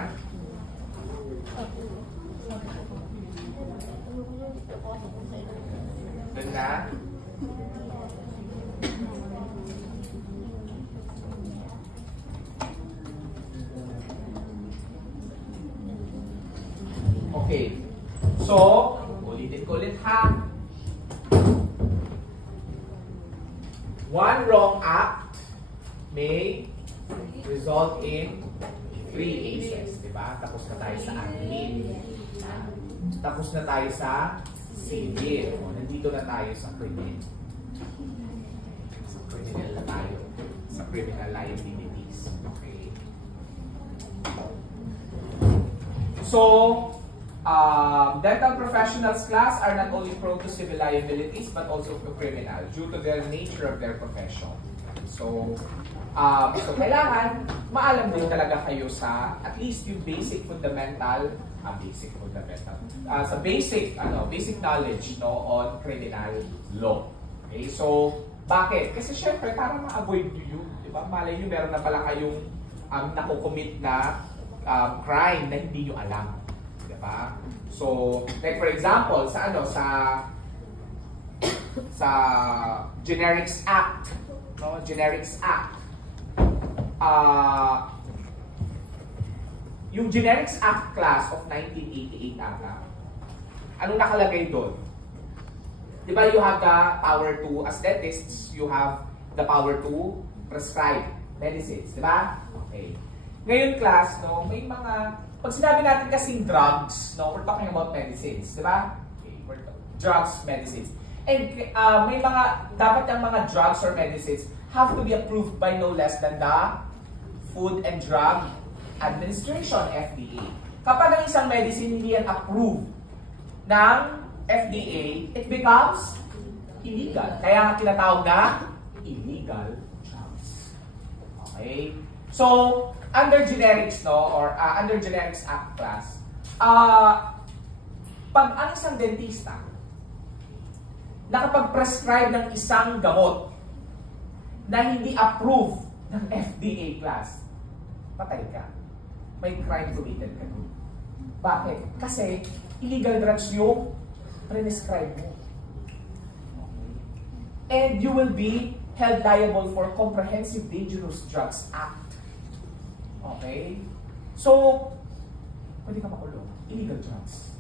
Doon na. Okay. So, ulitin ko ulit ha. One wrong act may result in 3 aces, diba? Tapos na tayo sa admin. Tapos na tayo sa civil. Nandito na tayo sa criminal. Sa criminal na tayo. Sa criminal liabilities. Okay. So, dental professionals class are not only prone to civil liabilities but also to criminal due to the nature of their profession. So kailangan maalam din talaga kayo sa at least yung basic fundamental sa basic knowledge on criminal law. Okay? So bakit? Kasi syempre para ma-avoid nyo yun, di ba? Malay nyo meron na pala kayong nakukommit na crime na hindi nyo alam. Di ba? So like for example sa Generics Act, no? Generics Act. Yung Generics Act class of 1988 ata. Anong nakalagay doon? Di ba you have the power to, as dentists, you have the power to prescribe medicines, di ba? Okay. Ngayon class, no, may mga, pag sinabi natin kasing drugs, no, we're talking about medicines, di ba? Okay, drugs, medicines. And may mga, dapat yung mga drugs or medicines have to be approved by no less than the Food and Drug Administration, FDA. Kapag ang isang medicine hindi yan approved ng FDA, it becomes illegal. Kaya tinatawag na illegal drugs. Okay? So, under generics, no, or under Generics Act class, pag ang isang dentista nakapag-prescribe ng isang gamot na hindi approved ng FDA class, patay ka. May crime committed ka doon. Bakit? Kasi illegal drugs yung prescribe mo. And you will be held liable for Comprehensive Dangerous Drugs Act. Okay? So, pwede ka makulong. Illegal drugs.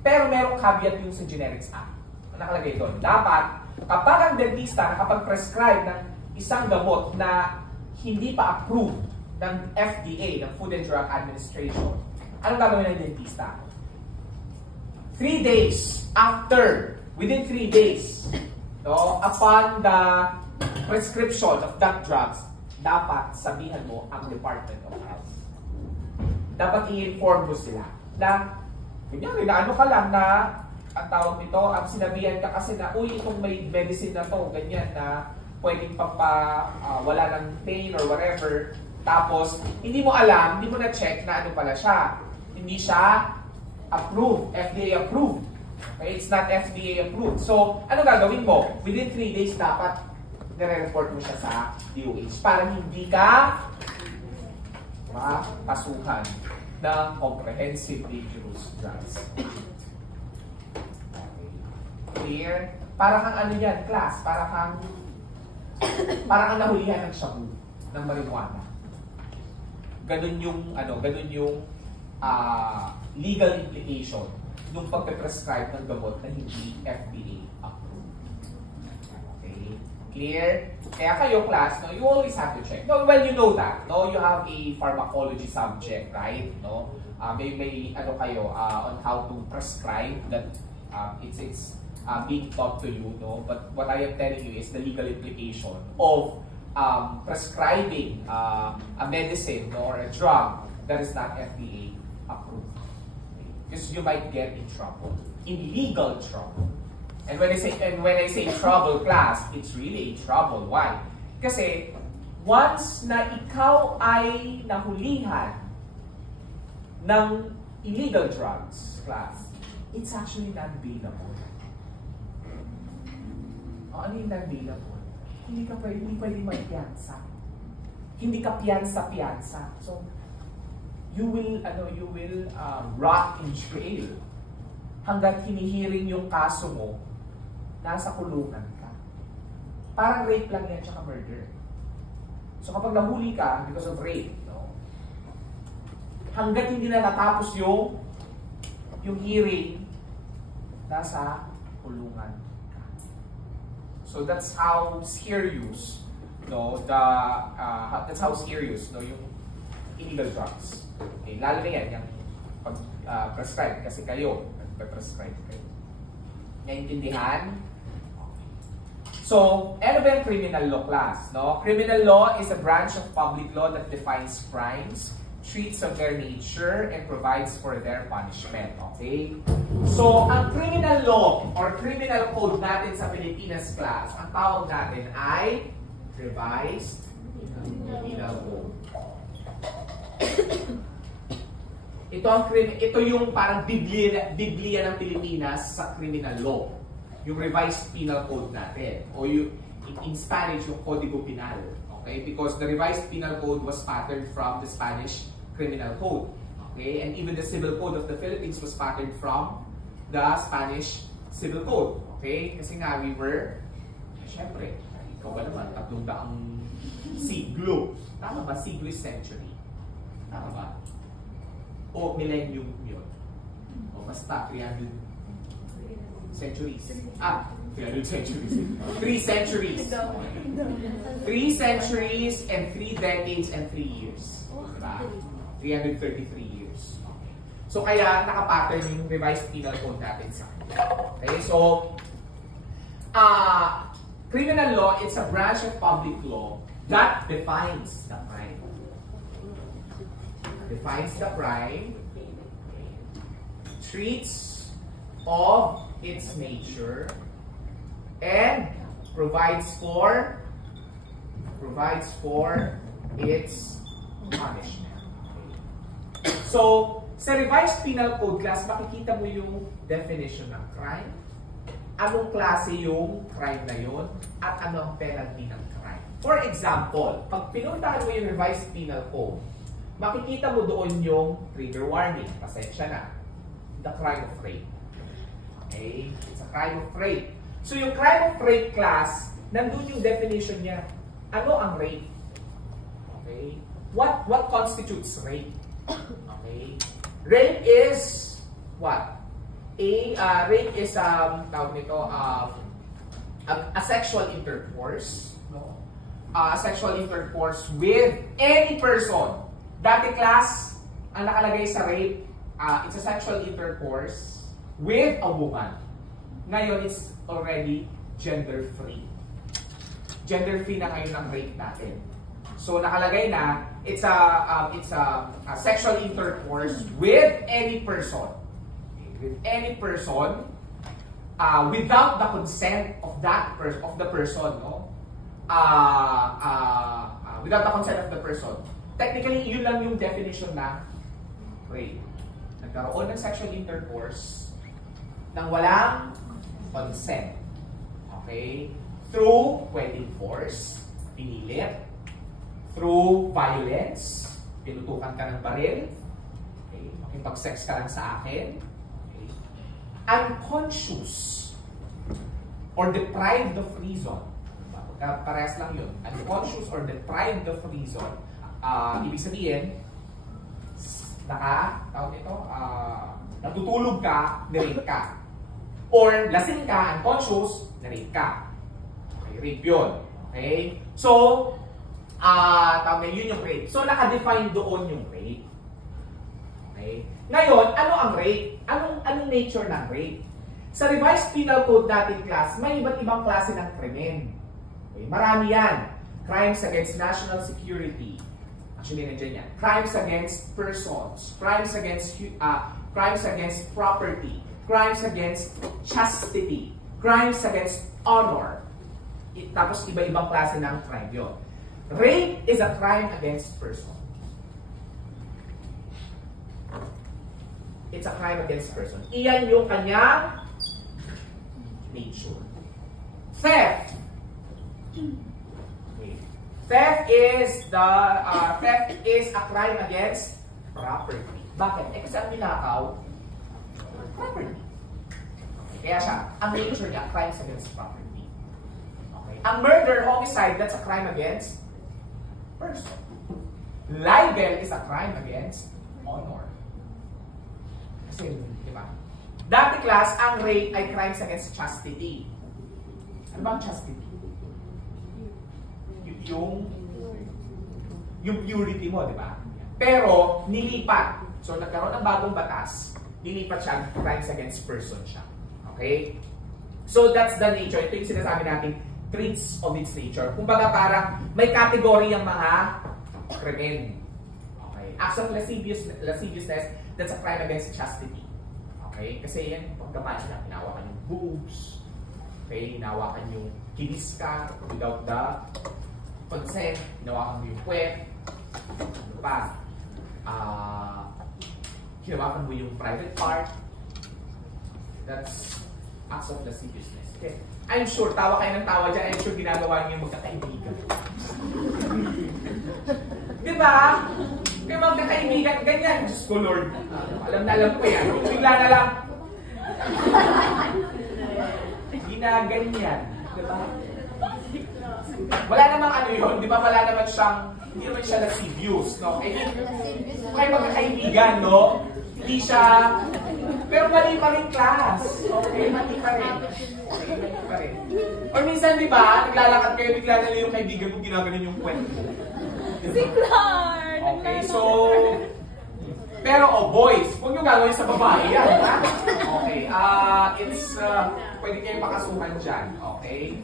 Pero merong caveat yung sa Generics Act. Nakalagay doon. Dapat, kapag ang dentista nakapag-prescribe ng isang gamot na hindi pa approved ng FDA, ng Food and Drug Administration, anong gagawin ng dentista? 3 days after, within 3 days, no, upon the prescription of that drugs, dapat sabihan mo ang Department of Health. Dapat i-inform mo sila na, kunyari, na ano ka lang na, ang tawag nito, ang sinabihan ka kasi na, uy, itong may medicine na to, ganyan na, pwedeng wala ng pain or whatever, tapos, hindi mo alam, hindi mo na-check na ano pala siya. Hindi siya approved, FDA approved. Okay? It's not FDA approved. So, ano gagawin mo? Within 3 days, dapat nire-report mo siya sa DOH para hindi ka makasuhan ng comprehensive dangerous drugs. Okay. Clear? Para kang ano yan, class? Para kang nahulihan ng shabu, ng marijuana. Ganun yung legal implication nung pagpe-prescribe ng gamot na hindi FDA approved. Okay? Clear? Kaya kayo, class, no, you always have to check. No, well, you know that. No, you have a pharmacology subject, right? No, may ano kayo on how to prescribe that. It's being taught to you, no. But what I am telling you is the legal implication of prescribing a medicine or a drug that is not FDA approved. Because you might get in trouble, in legal trouble. And when I say trouble, class, it's really trouble. Why? Kasi once na ikaw ay nahulihan ng illegal drugs, class, it's actually non-bailable. Ano yung non-bailable? Hindi pwede magpiyansa. Hindi ka piyansa. So, you will rot in jail hanggat hinihiring yung kaso mo, nasa kulungan ka. Parang rape lang yan, tsaka murder. So kapag nahuli ka because of rape, no, hanggat hindi na natapos yung hearing, nasa kulungan ka. So that's how serious, no, that's how serious, no, yung illegal drugs. Okay, lalo na yan, yung pag-prescribe, kasi kayo, nagpe-prescribe kayo. Naintindihan? So, ano ba yung criminal law, class? No? Criminal law is a branch of public law that defines crimes, treats of their nature, and provides for their punishment. Okay? So, ang criminal law or criminal code natin sa Pilipinas, class, ang tawag natin ay revised penal code. Ito yung parang Biblia ng Pilipinas sa criminal law. Yung revised penal code natin. O yung, in Spanish, yung Código Penal. Okay? Because the revised penal code was patterned from the Spanish criminal code. Okay? And even the civil code of the Philippines was patterned from the Spanish civil code. Okay? Kasi nga, we were, syempre, ikaw ba naman, 300 siglo. Tama ba? Siglo is century. Tama ba? O millennium yun. O basta 300 centuries. 300 centuries. 3 centuries. 3 centuries and 3 decades and 3 years. Diba? 333 years. So kaya nakapattern yung revised penal code natin sa okay, so criminal law, it's a branch of public law that defines the crime. Defines the crime, treats of its nature, and provides for its punishment. So, sa revised penal code, class, makikita mo yung definition ng crime, anong klase yung crime na yun, at ano ang penalty ng crime. For example, pag pinuntahan mo yung revised penal code, makikita mo doon yung trigger warning. Pasensya na. The crime of rape. Okay? It's a crime of rape. So yung crime of rape, class, nandun yung definition niya. Ano ang rape? Okay? What constitutes rape? Okay? Rape is what? Rape is tawag nito a sexual intercourse, no? Sexual intercourse with any person. Dati class, ang nakalagay sa rape, it's a sexual intercourse with a woman. Ngayon, it's already gender-free. Gender-free na ngayon ang rape natin. So nakalagay na, it's a sexual intercourse with any person. Okay? With any person, without the consent of the person, no? Without the consent of the person. Technically, yun lang yung definition na rape. Nagkaroon ng sexual intercourse nang walang consent. Okay? Through pwedeng force, pinilit. Through violence, pinutukan ka ng baril. Okay? Makipag-sex ka lang sa akin. Okay? Unconscious or deprived of reason. Parehas lang yun. Unconscious or deprived of reason. Ibig sabihin, natutulog ka, nirape ka. Or lasing ka, unconscious, nirape ka. Okay, rape yun. Okay? So, yun yung rape. So, naka-define doon yung rape. Okay? Ngayon, ano ang rape? Anong nature ng rape? Sa Revised Penal Code natin, class, may iba't ibang klase ng krimen. Okay? Marami yan. Crimes against national security. Actually, nandiyan yan. Crimes against persons. Crimes against property. Crimes against chastity. Crimes against honor. Tapos iba-ibang klase ng crime yun. Rape is a crime against person. It's a crime against person. Iyan yung kanyang nature. Theft. Okay. Theft is a crime against property. Bakit? Kasi ang ninakaw, property. Kaya siya, ang nature niya, crimes against property. Okay. Ang murder, homicide, that's a crime against person. Libel is a crime against honor. Kasi, di ba? Dati class, ang rape ay crimes against chastity. Ano ba ang chastity? Yung purity mo, di ba? Pero, nilipat. So, nagkaroon ng bagong batas, nilipat siya, crimes against person siya. Okay? So, that's the nature. Ito yung sinasabi natin, traits of its nature. Kumbaga parang may category ang mga krimen. Okay? Acts of lasciviousness, that's a crime against chastity. Okay? Kasi yan, pagkaman na, hinawakan yung boobs. Okay? Hinawakan yung kinis ka without the consent. Hinawakan mo yung puwet. Ano pa? Hinawakan mo yung private part. That's acts of lasciviousness. Okay? I'm sure, tawa kayo ng tawa dyan, I'm sure ginagawa niyo yung magkakaibigan. Di ba? Kaya magkakaibigan, ganyan. Diyos ko, Lord. Alam ko yan. Bigla na lang. Ginaganyan. Di ba? Wala namang ano yun. Di ba? Wala naman siyang, hindi naman siya lascivious. No? Kaya magkakaibigan, no? Hindi siya, pero mali pa rin class. Okay, mali pa rin. Okay, mali pa rin. Or minsan, di ba, naglalakad kayo, bigla na yung kaibigan mo, ginaganon yung kwento. Si Clark! Okay, so, pero boys, huwag nyo gagawin sa babae yan, ha? Okay, pwede kayo makasuhan dyan, okay?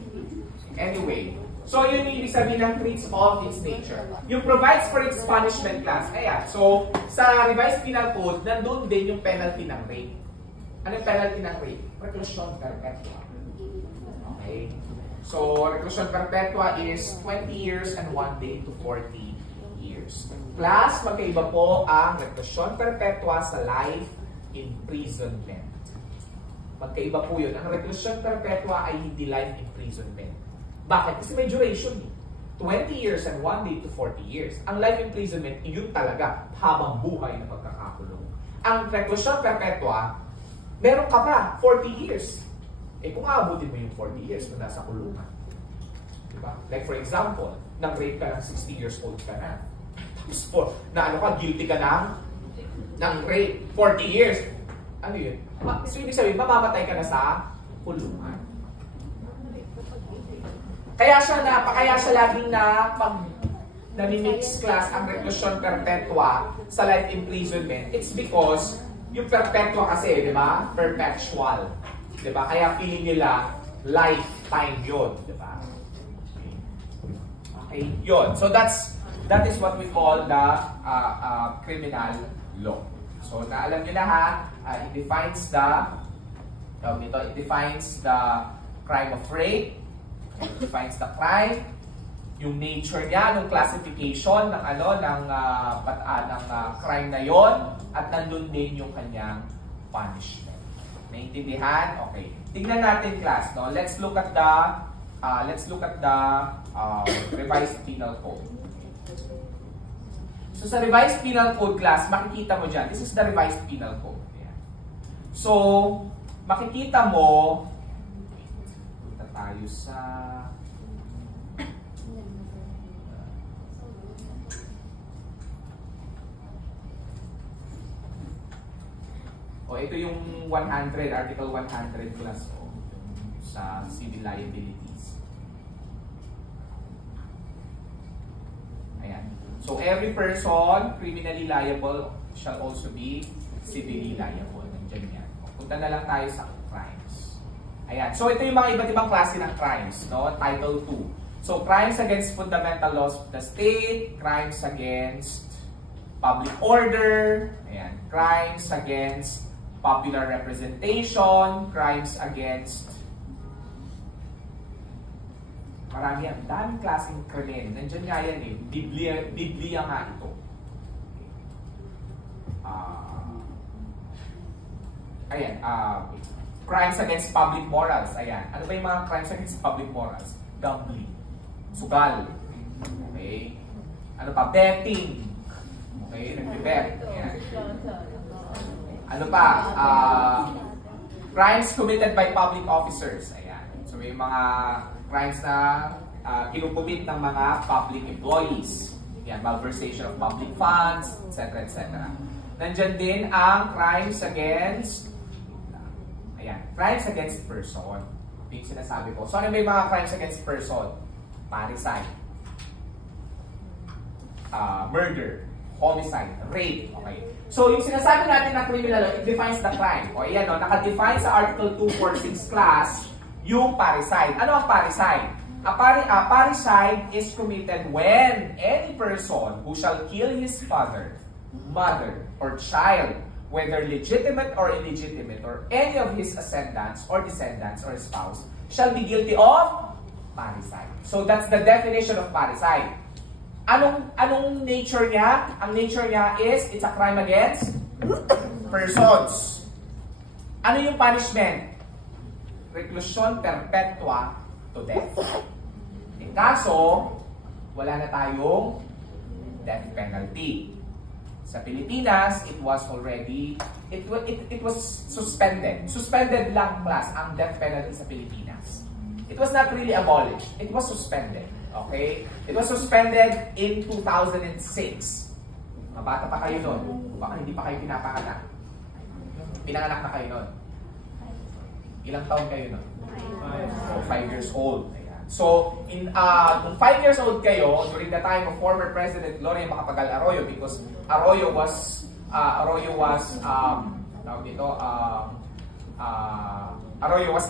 Anyway, so yun yung ibig sabihin ng traits of its nature. Yung provides for its punishment class. Ayan, so sa Revised Penal Code, nandun din yung penalty ng rape. Ano yung penalty ng rape? Reclusion perpetua. Okay? So, reclusion perpetua is 20 years and 1 day to 40 years. Class, magkaiba po ang reclusion perpetua sa life imprisonment. Magkaiba po yun. Ang reclusion perpetua ay hindi life imprisonment. Bakit? Kasi may duration eh. 20 years and 1 day to 40 years. Ang life imprisonment, yun talaga, habang buhay na pagkakakulong. Ang reclusion perpetua, meron ka pa, 40 years. Eh kung aabutin mo yung 40 years na nasa kulungan. Diba? Like for example, nag-rape ka ng 60 years old ka na. Tapos guilty ka ng rape, 40 years. Ano yun? So ibig sabihin, mamamatay ka na sa kulungan. kaya siya laging na pag nami-mix class ang reclusion perpetua sa life imprisonment. It's because yung perpetua kasi, di ba? Perpetual. Di ba? Kaya feeling nila lifetime yun. Di ba? Okay, yun. So that is what we call the criminal law. So naalam nyo na ha, it defines the crime of rape, it defines the crime, yung nature niya, ng classification ng crime na yon, at nandun din yung kanyang punishment. Naintindihan? Okay. Tingnan natin class, no? Let's look at the revised penal code. So sa revised penal code class, makikita mo dyan, this is the revised penal code. Ayan. So, makikita mo, punta tayo sa ito yung 100, Article 100 class sa civil liabilities. Ayan. So every person criminally liable shall also be civilly liable. Nandiyan yan. Punta na lang tayo sa crimes. Ayan. So ito yung mga iba't ibang klase ng crimes, no? Title 2. So crimes against fundamental laws of the state, crimes against public order, ayan, crimes against popular representation, crimes against marami yan, daming klaseng krimen. Nandiyan nga yan eh. Biblia nga ito. Ayan, crimes against public morals. Ayan. Ano ba yung mga crimes against public morals? Gambling. Sugal. Okay. Ano pa? Betting. Okay, nag-bet. Ayan. Ano pa? Crimes committed by public officers. Ayan. So may mga crimes na kinukumit ng mga public employees. Yan, malversation of public funds, etc. etc. Nandyan din ang crimes against crimes against person. Yung sinasabi ko. So ano may mga crimes against person? Parricide, murder, homicide, rape. Okay. So yung sinasabi natin na criminal law, it defines the crime. O yan, no? Naka-define sa Article 246 class yung parricide. Ano ang parricide? A parricide is committed when any person who shall kill his father, mother, or child, whether legitimate or illegitimate, or any of his ascendants or descendants or spouse, shall be guilty of parricide. So that's the definition of parricide. Anong nature niya? Ang nature niya is, it's a crime against persons. Ano yung punishment? Reclusion perpetua to death. In kaso, wala na tayong death penalty. Sa Pilipinas, it was suspended. Suspended lang class ang death penalty sa Pilipinas. It was not really abolished. It was suspended. Okay? It was suspended in 2006. Mabata pa kayo nun. Baka hindi pa kayo pinapanganak. Pinanganak na kayo nun. Ilang taon kayo nun? 5 years old. Ayan. So, kung 5 years old kayo, during the time of former President Gloria Macapagal Arroyo, because Arroyo was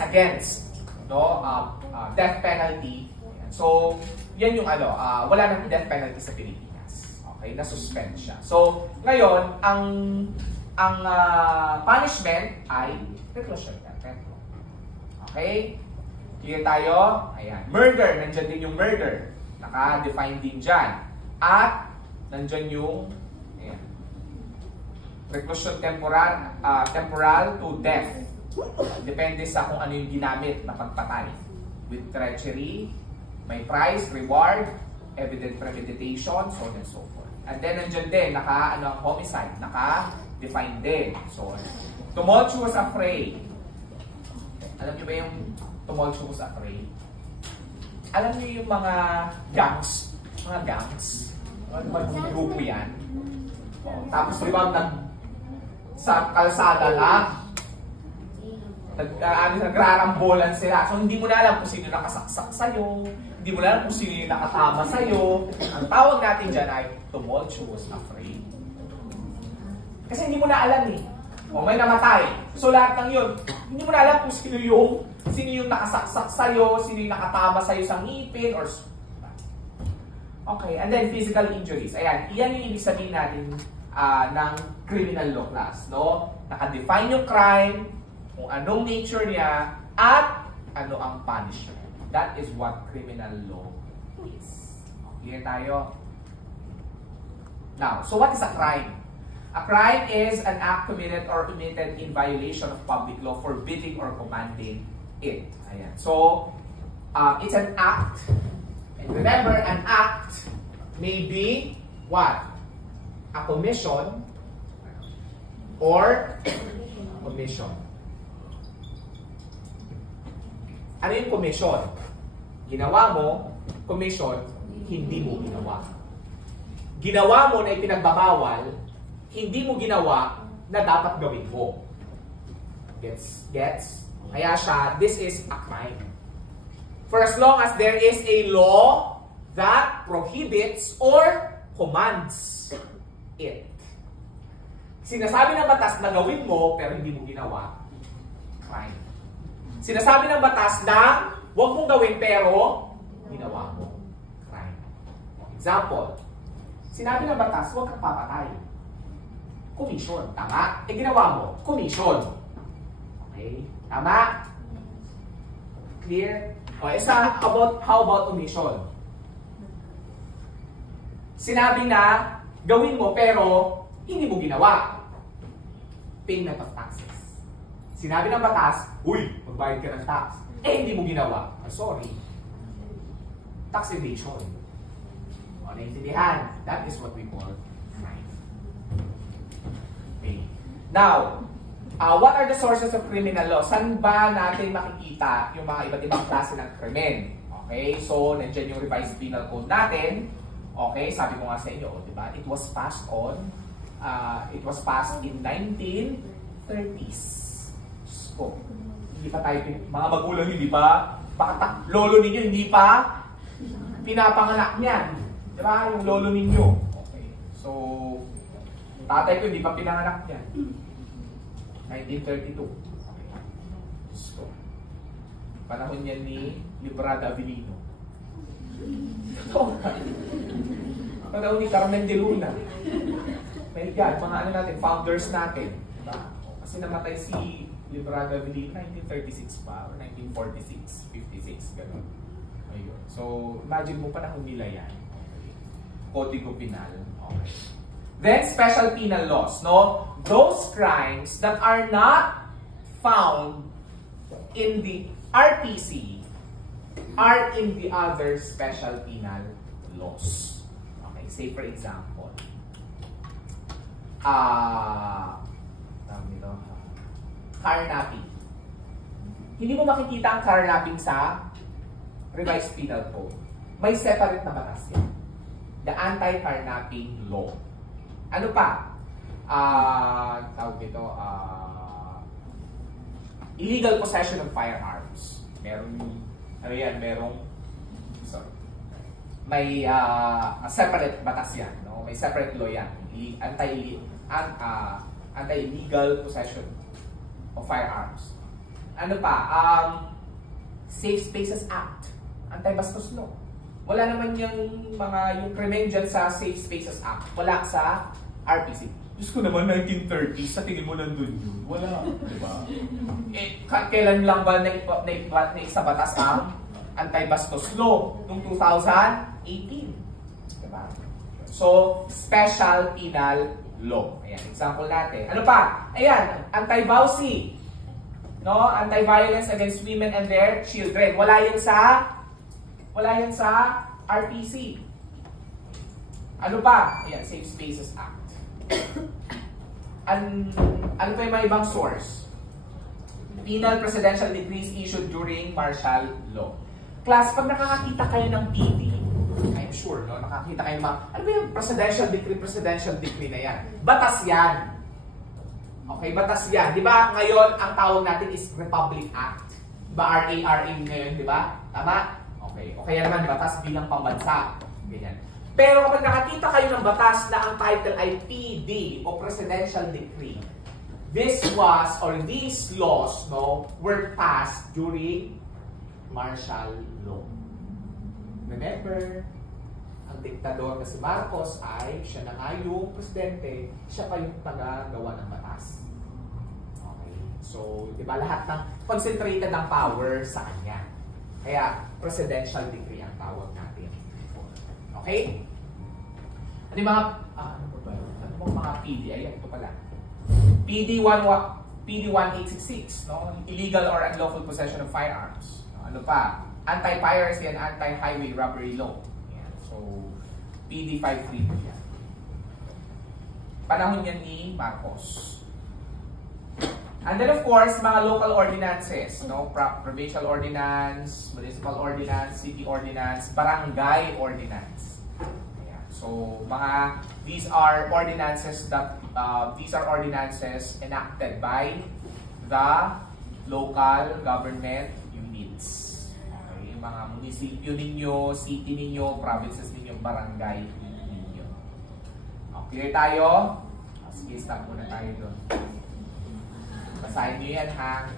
against death penalty. So, yan yung wala nang death penalty sa Pilipinas. Okay, na-suspend siya. So, ngayon, ang punishment ay reclusion perpetua. Okay? Clear tayo? Ayan. Murder, nandyan din yung murder. Naka-define din dyan. At, nandyan yung reclusion temporal to death. Depende sa kung ano yung ginamit na pagpatay. With treachery, may price, reward, evident premeditation, so on and so forth. And then nandyan din, homicide, naka-define din. So, tumultuous affray. Alam niyo ba yung tumultuous affray? Alam niyo yung mga gangs? Mga grupo yan. Tapos di ba sa kalsada lang, nagrarambolan sila. So, hindi mo na alam kung sino nakasaksak sa'yo, hindi mo na alam kung sino yung nakatama sa'yo. Ang tawag natin dyan ay tumultuous afraid. Kasi hindi mo na alam eh. O may namatay. So, lahat ng yun, hindi mo na alam kung sino yung nakasaksak sa'yo, sino yung nakatama sa'yo sa ngipin, or... Okay, and then physical injuries. Ayan, iyan yung ibig sabihin natin ng criminal law class, no? Naka-define yung crime, kung anong nature niya, at ano ang punishment. That is what criminal law is. Clear tayo? Now, so what is a crime? A crime is an act committed or committed in violation of public law, forbidding or commanding it. Ayan. So, it's an act. And remember, an act may be what? A commission or commission. Ano yung commission? Ginawa mo, commission, hindi mo ginawa. Ginawa mo na ipinagbabawal, hindi mo ginawa na dapat gawin mo. Gets? Kaya siya, this is a crime. For as long as there is a law that prohibits or commands it. Sinasabi ng batas na gawin mo pero hindi mo ginawa, crime. Sinasabi ng batas na huwag mong gawin pero ginawa mo, crime. Example, sinabi ng batas huwag kang papatay. Commission, tama? Eh ginawa mo, commission. Okay, tama? Clear? O, how about omission? Sinabi na gawin mo pero hindi mo ginawa. Payment of taxes. Sinabi ng batas, uy, magbayad ka ng tax. Eh, hindi mo ginawa. Sorry. Tax evasion. O, naintindihan? That is what we call crime. Okay. Now, what are the sources of criminal law? Saan ba natin makikita yung mga iba't ibang klase ng krimen? Okay, so nandiyan yung revised penal code natin. Okay, sabi ko nga sa inyo, di ba? It was passed in 1930s. So, hindi pa tayo, mga magulang hindi pa, baka lolo ninyo hindi pa pinapanganak niyan. Di ba? Yung lolo ninyo. Okay, so, tatay ko hindi pa pinanganak niyan. 1932. Okay. So, panahon yan ni Librada Avellino. Panahon ni Carmen de Luna. My God, mga ano natin, founders natin. Diba? Kasi namatay si Librada Avellino 1936 pa, or 1946, 56, gano'n. Ayun. So, imagine mo panahon nila yan. Kodigo Penal. Okay. Then, special penal laws, no? Those crimes that are not found in the RPC are in the other special penal laws. Okay, say for example, carnapping. Hindi mo makikita ang carnapping sa revised penal code. May separate na batas yan. The anti-carnapping law. Ano pa? Tawag dito, illegal possession of firearms. May separate batas yan, no? May separate law yan. Anti-illegal possession of firearms. Ano pa? Safe Spaces Act. Anti-bastos law. Wala naman yung krimen dyan sa Safe Spaces Act. Wala sa RPC. Diyos ko naman, 1930s, sa tingin mo nandun yun. Wala, di ba? Eh, kailan lang ba naisa batas ang anti-bastos law? Noong 2018. Di ba? So, special penal law. Ayan, example natin. Ano pa? Ayan, anti-VAUSI. No? Anti-violence against women and their children. Wala yan sa RPC. Ano pa? Ayan, Safe Spaces Act. Ano pa yung mga ibang source? Penal presidential decrees issued during martial law. Class, pag nakakakita kayo ng PD, I'm sure, no? Nakakita kayo ano ba yung presidential decree na yan? Batas yan. Okay, batas yan. Di ba ngayon ang tawag natin is Republic Act? Di ba RA ngayon, di ba? Tama? Okay. O kaya naman batas bilang pambansa. Ganyan. Pero kapag nakakita kayo ng batas na ang title ay PD o Presidential Decree, these laws were passed during martial law. Remember, ang diktador na si Marcos ay siya na nga yung presidente, siya pa yung taga-gawa ng batas. Okay. So, di ba lahat ng concentrated ang power sa kanya. Kaya, presidential decree ang tawag natin. Okay? Ano yung mga, ano yung mga PD? Ayan, ito pala. PD 1866, no? Illegal or unlawful possession of firearms. Ano pa? Anti-piracy and anti-highway robbery law. Yan. So, PD 532 yan. Panahon yan ni Marcos. And then of course, mga local ordinances, no? Provincial ordinance, municipal ordinance, city ordinance, barangay ordinance. Ayan. So, these are ordinances enacted by the local government units. Okay, mga munisipyo ninyo, city ninyo, provinces ninyo, barangay ninyo. Okay, tayo? Sige, stop muna tayo doon. Basahin nyo yan, ha?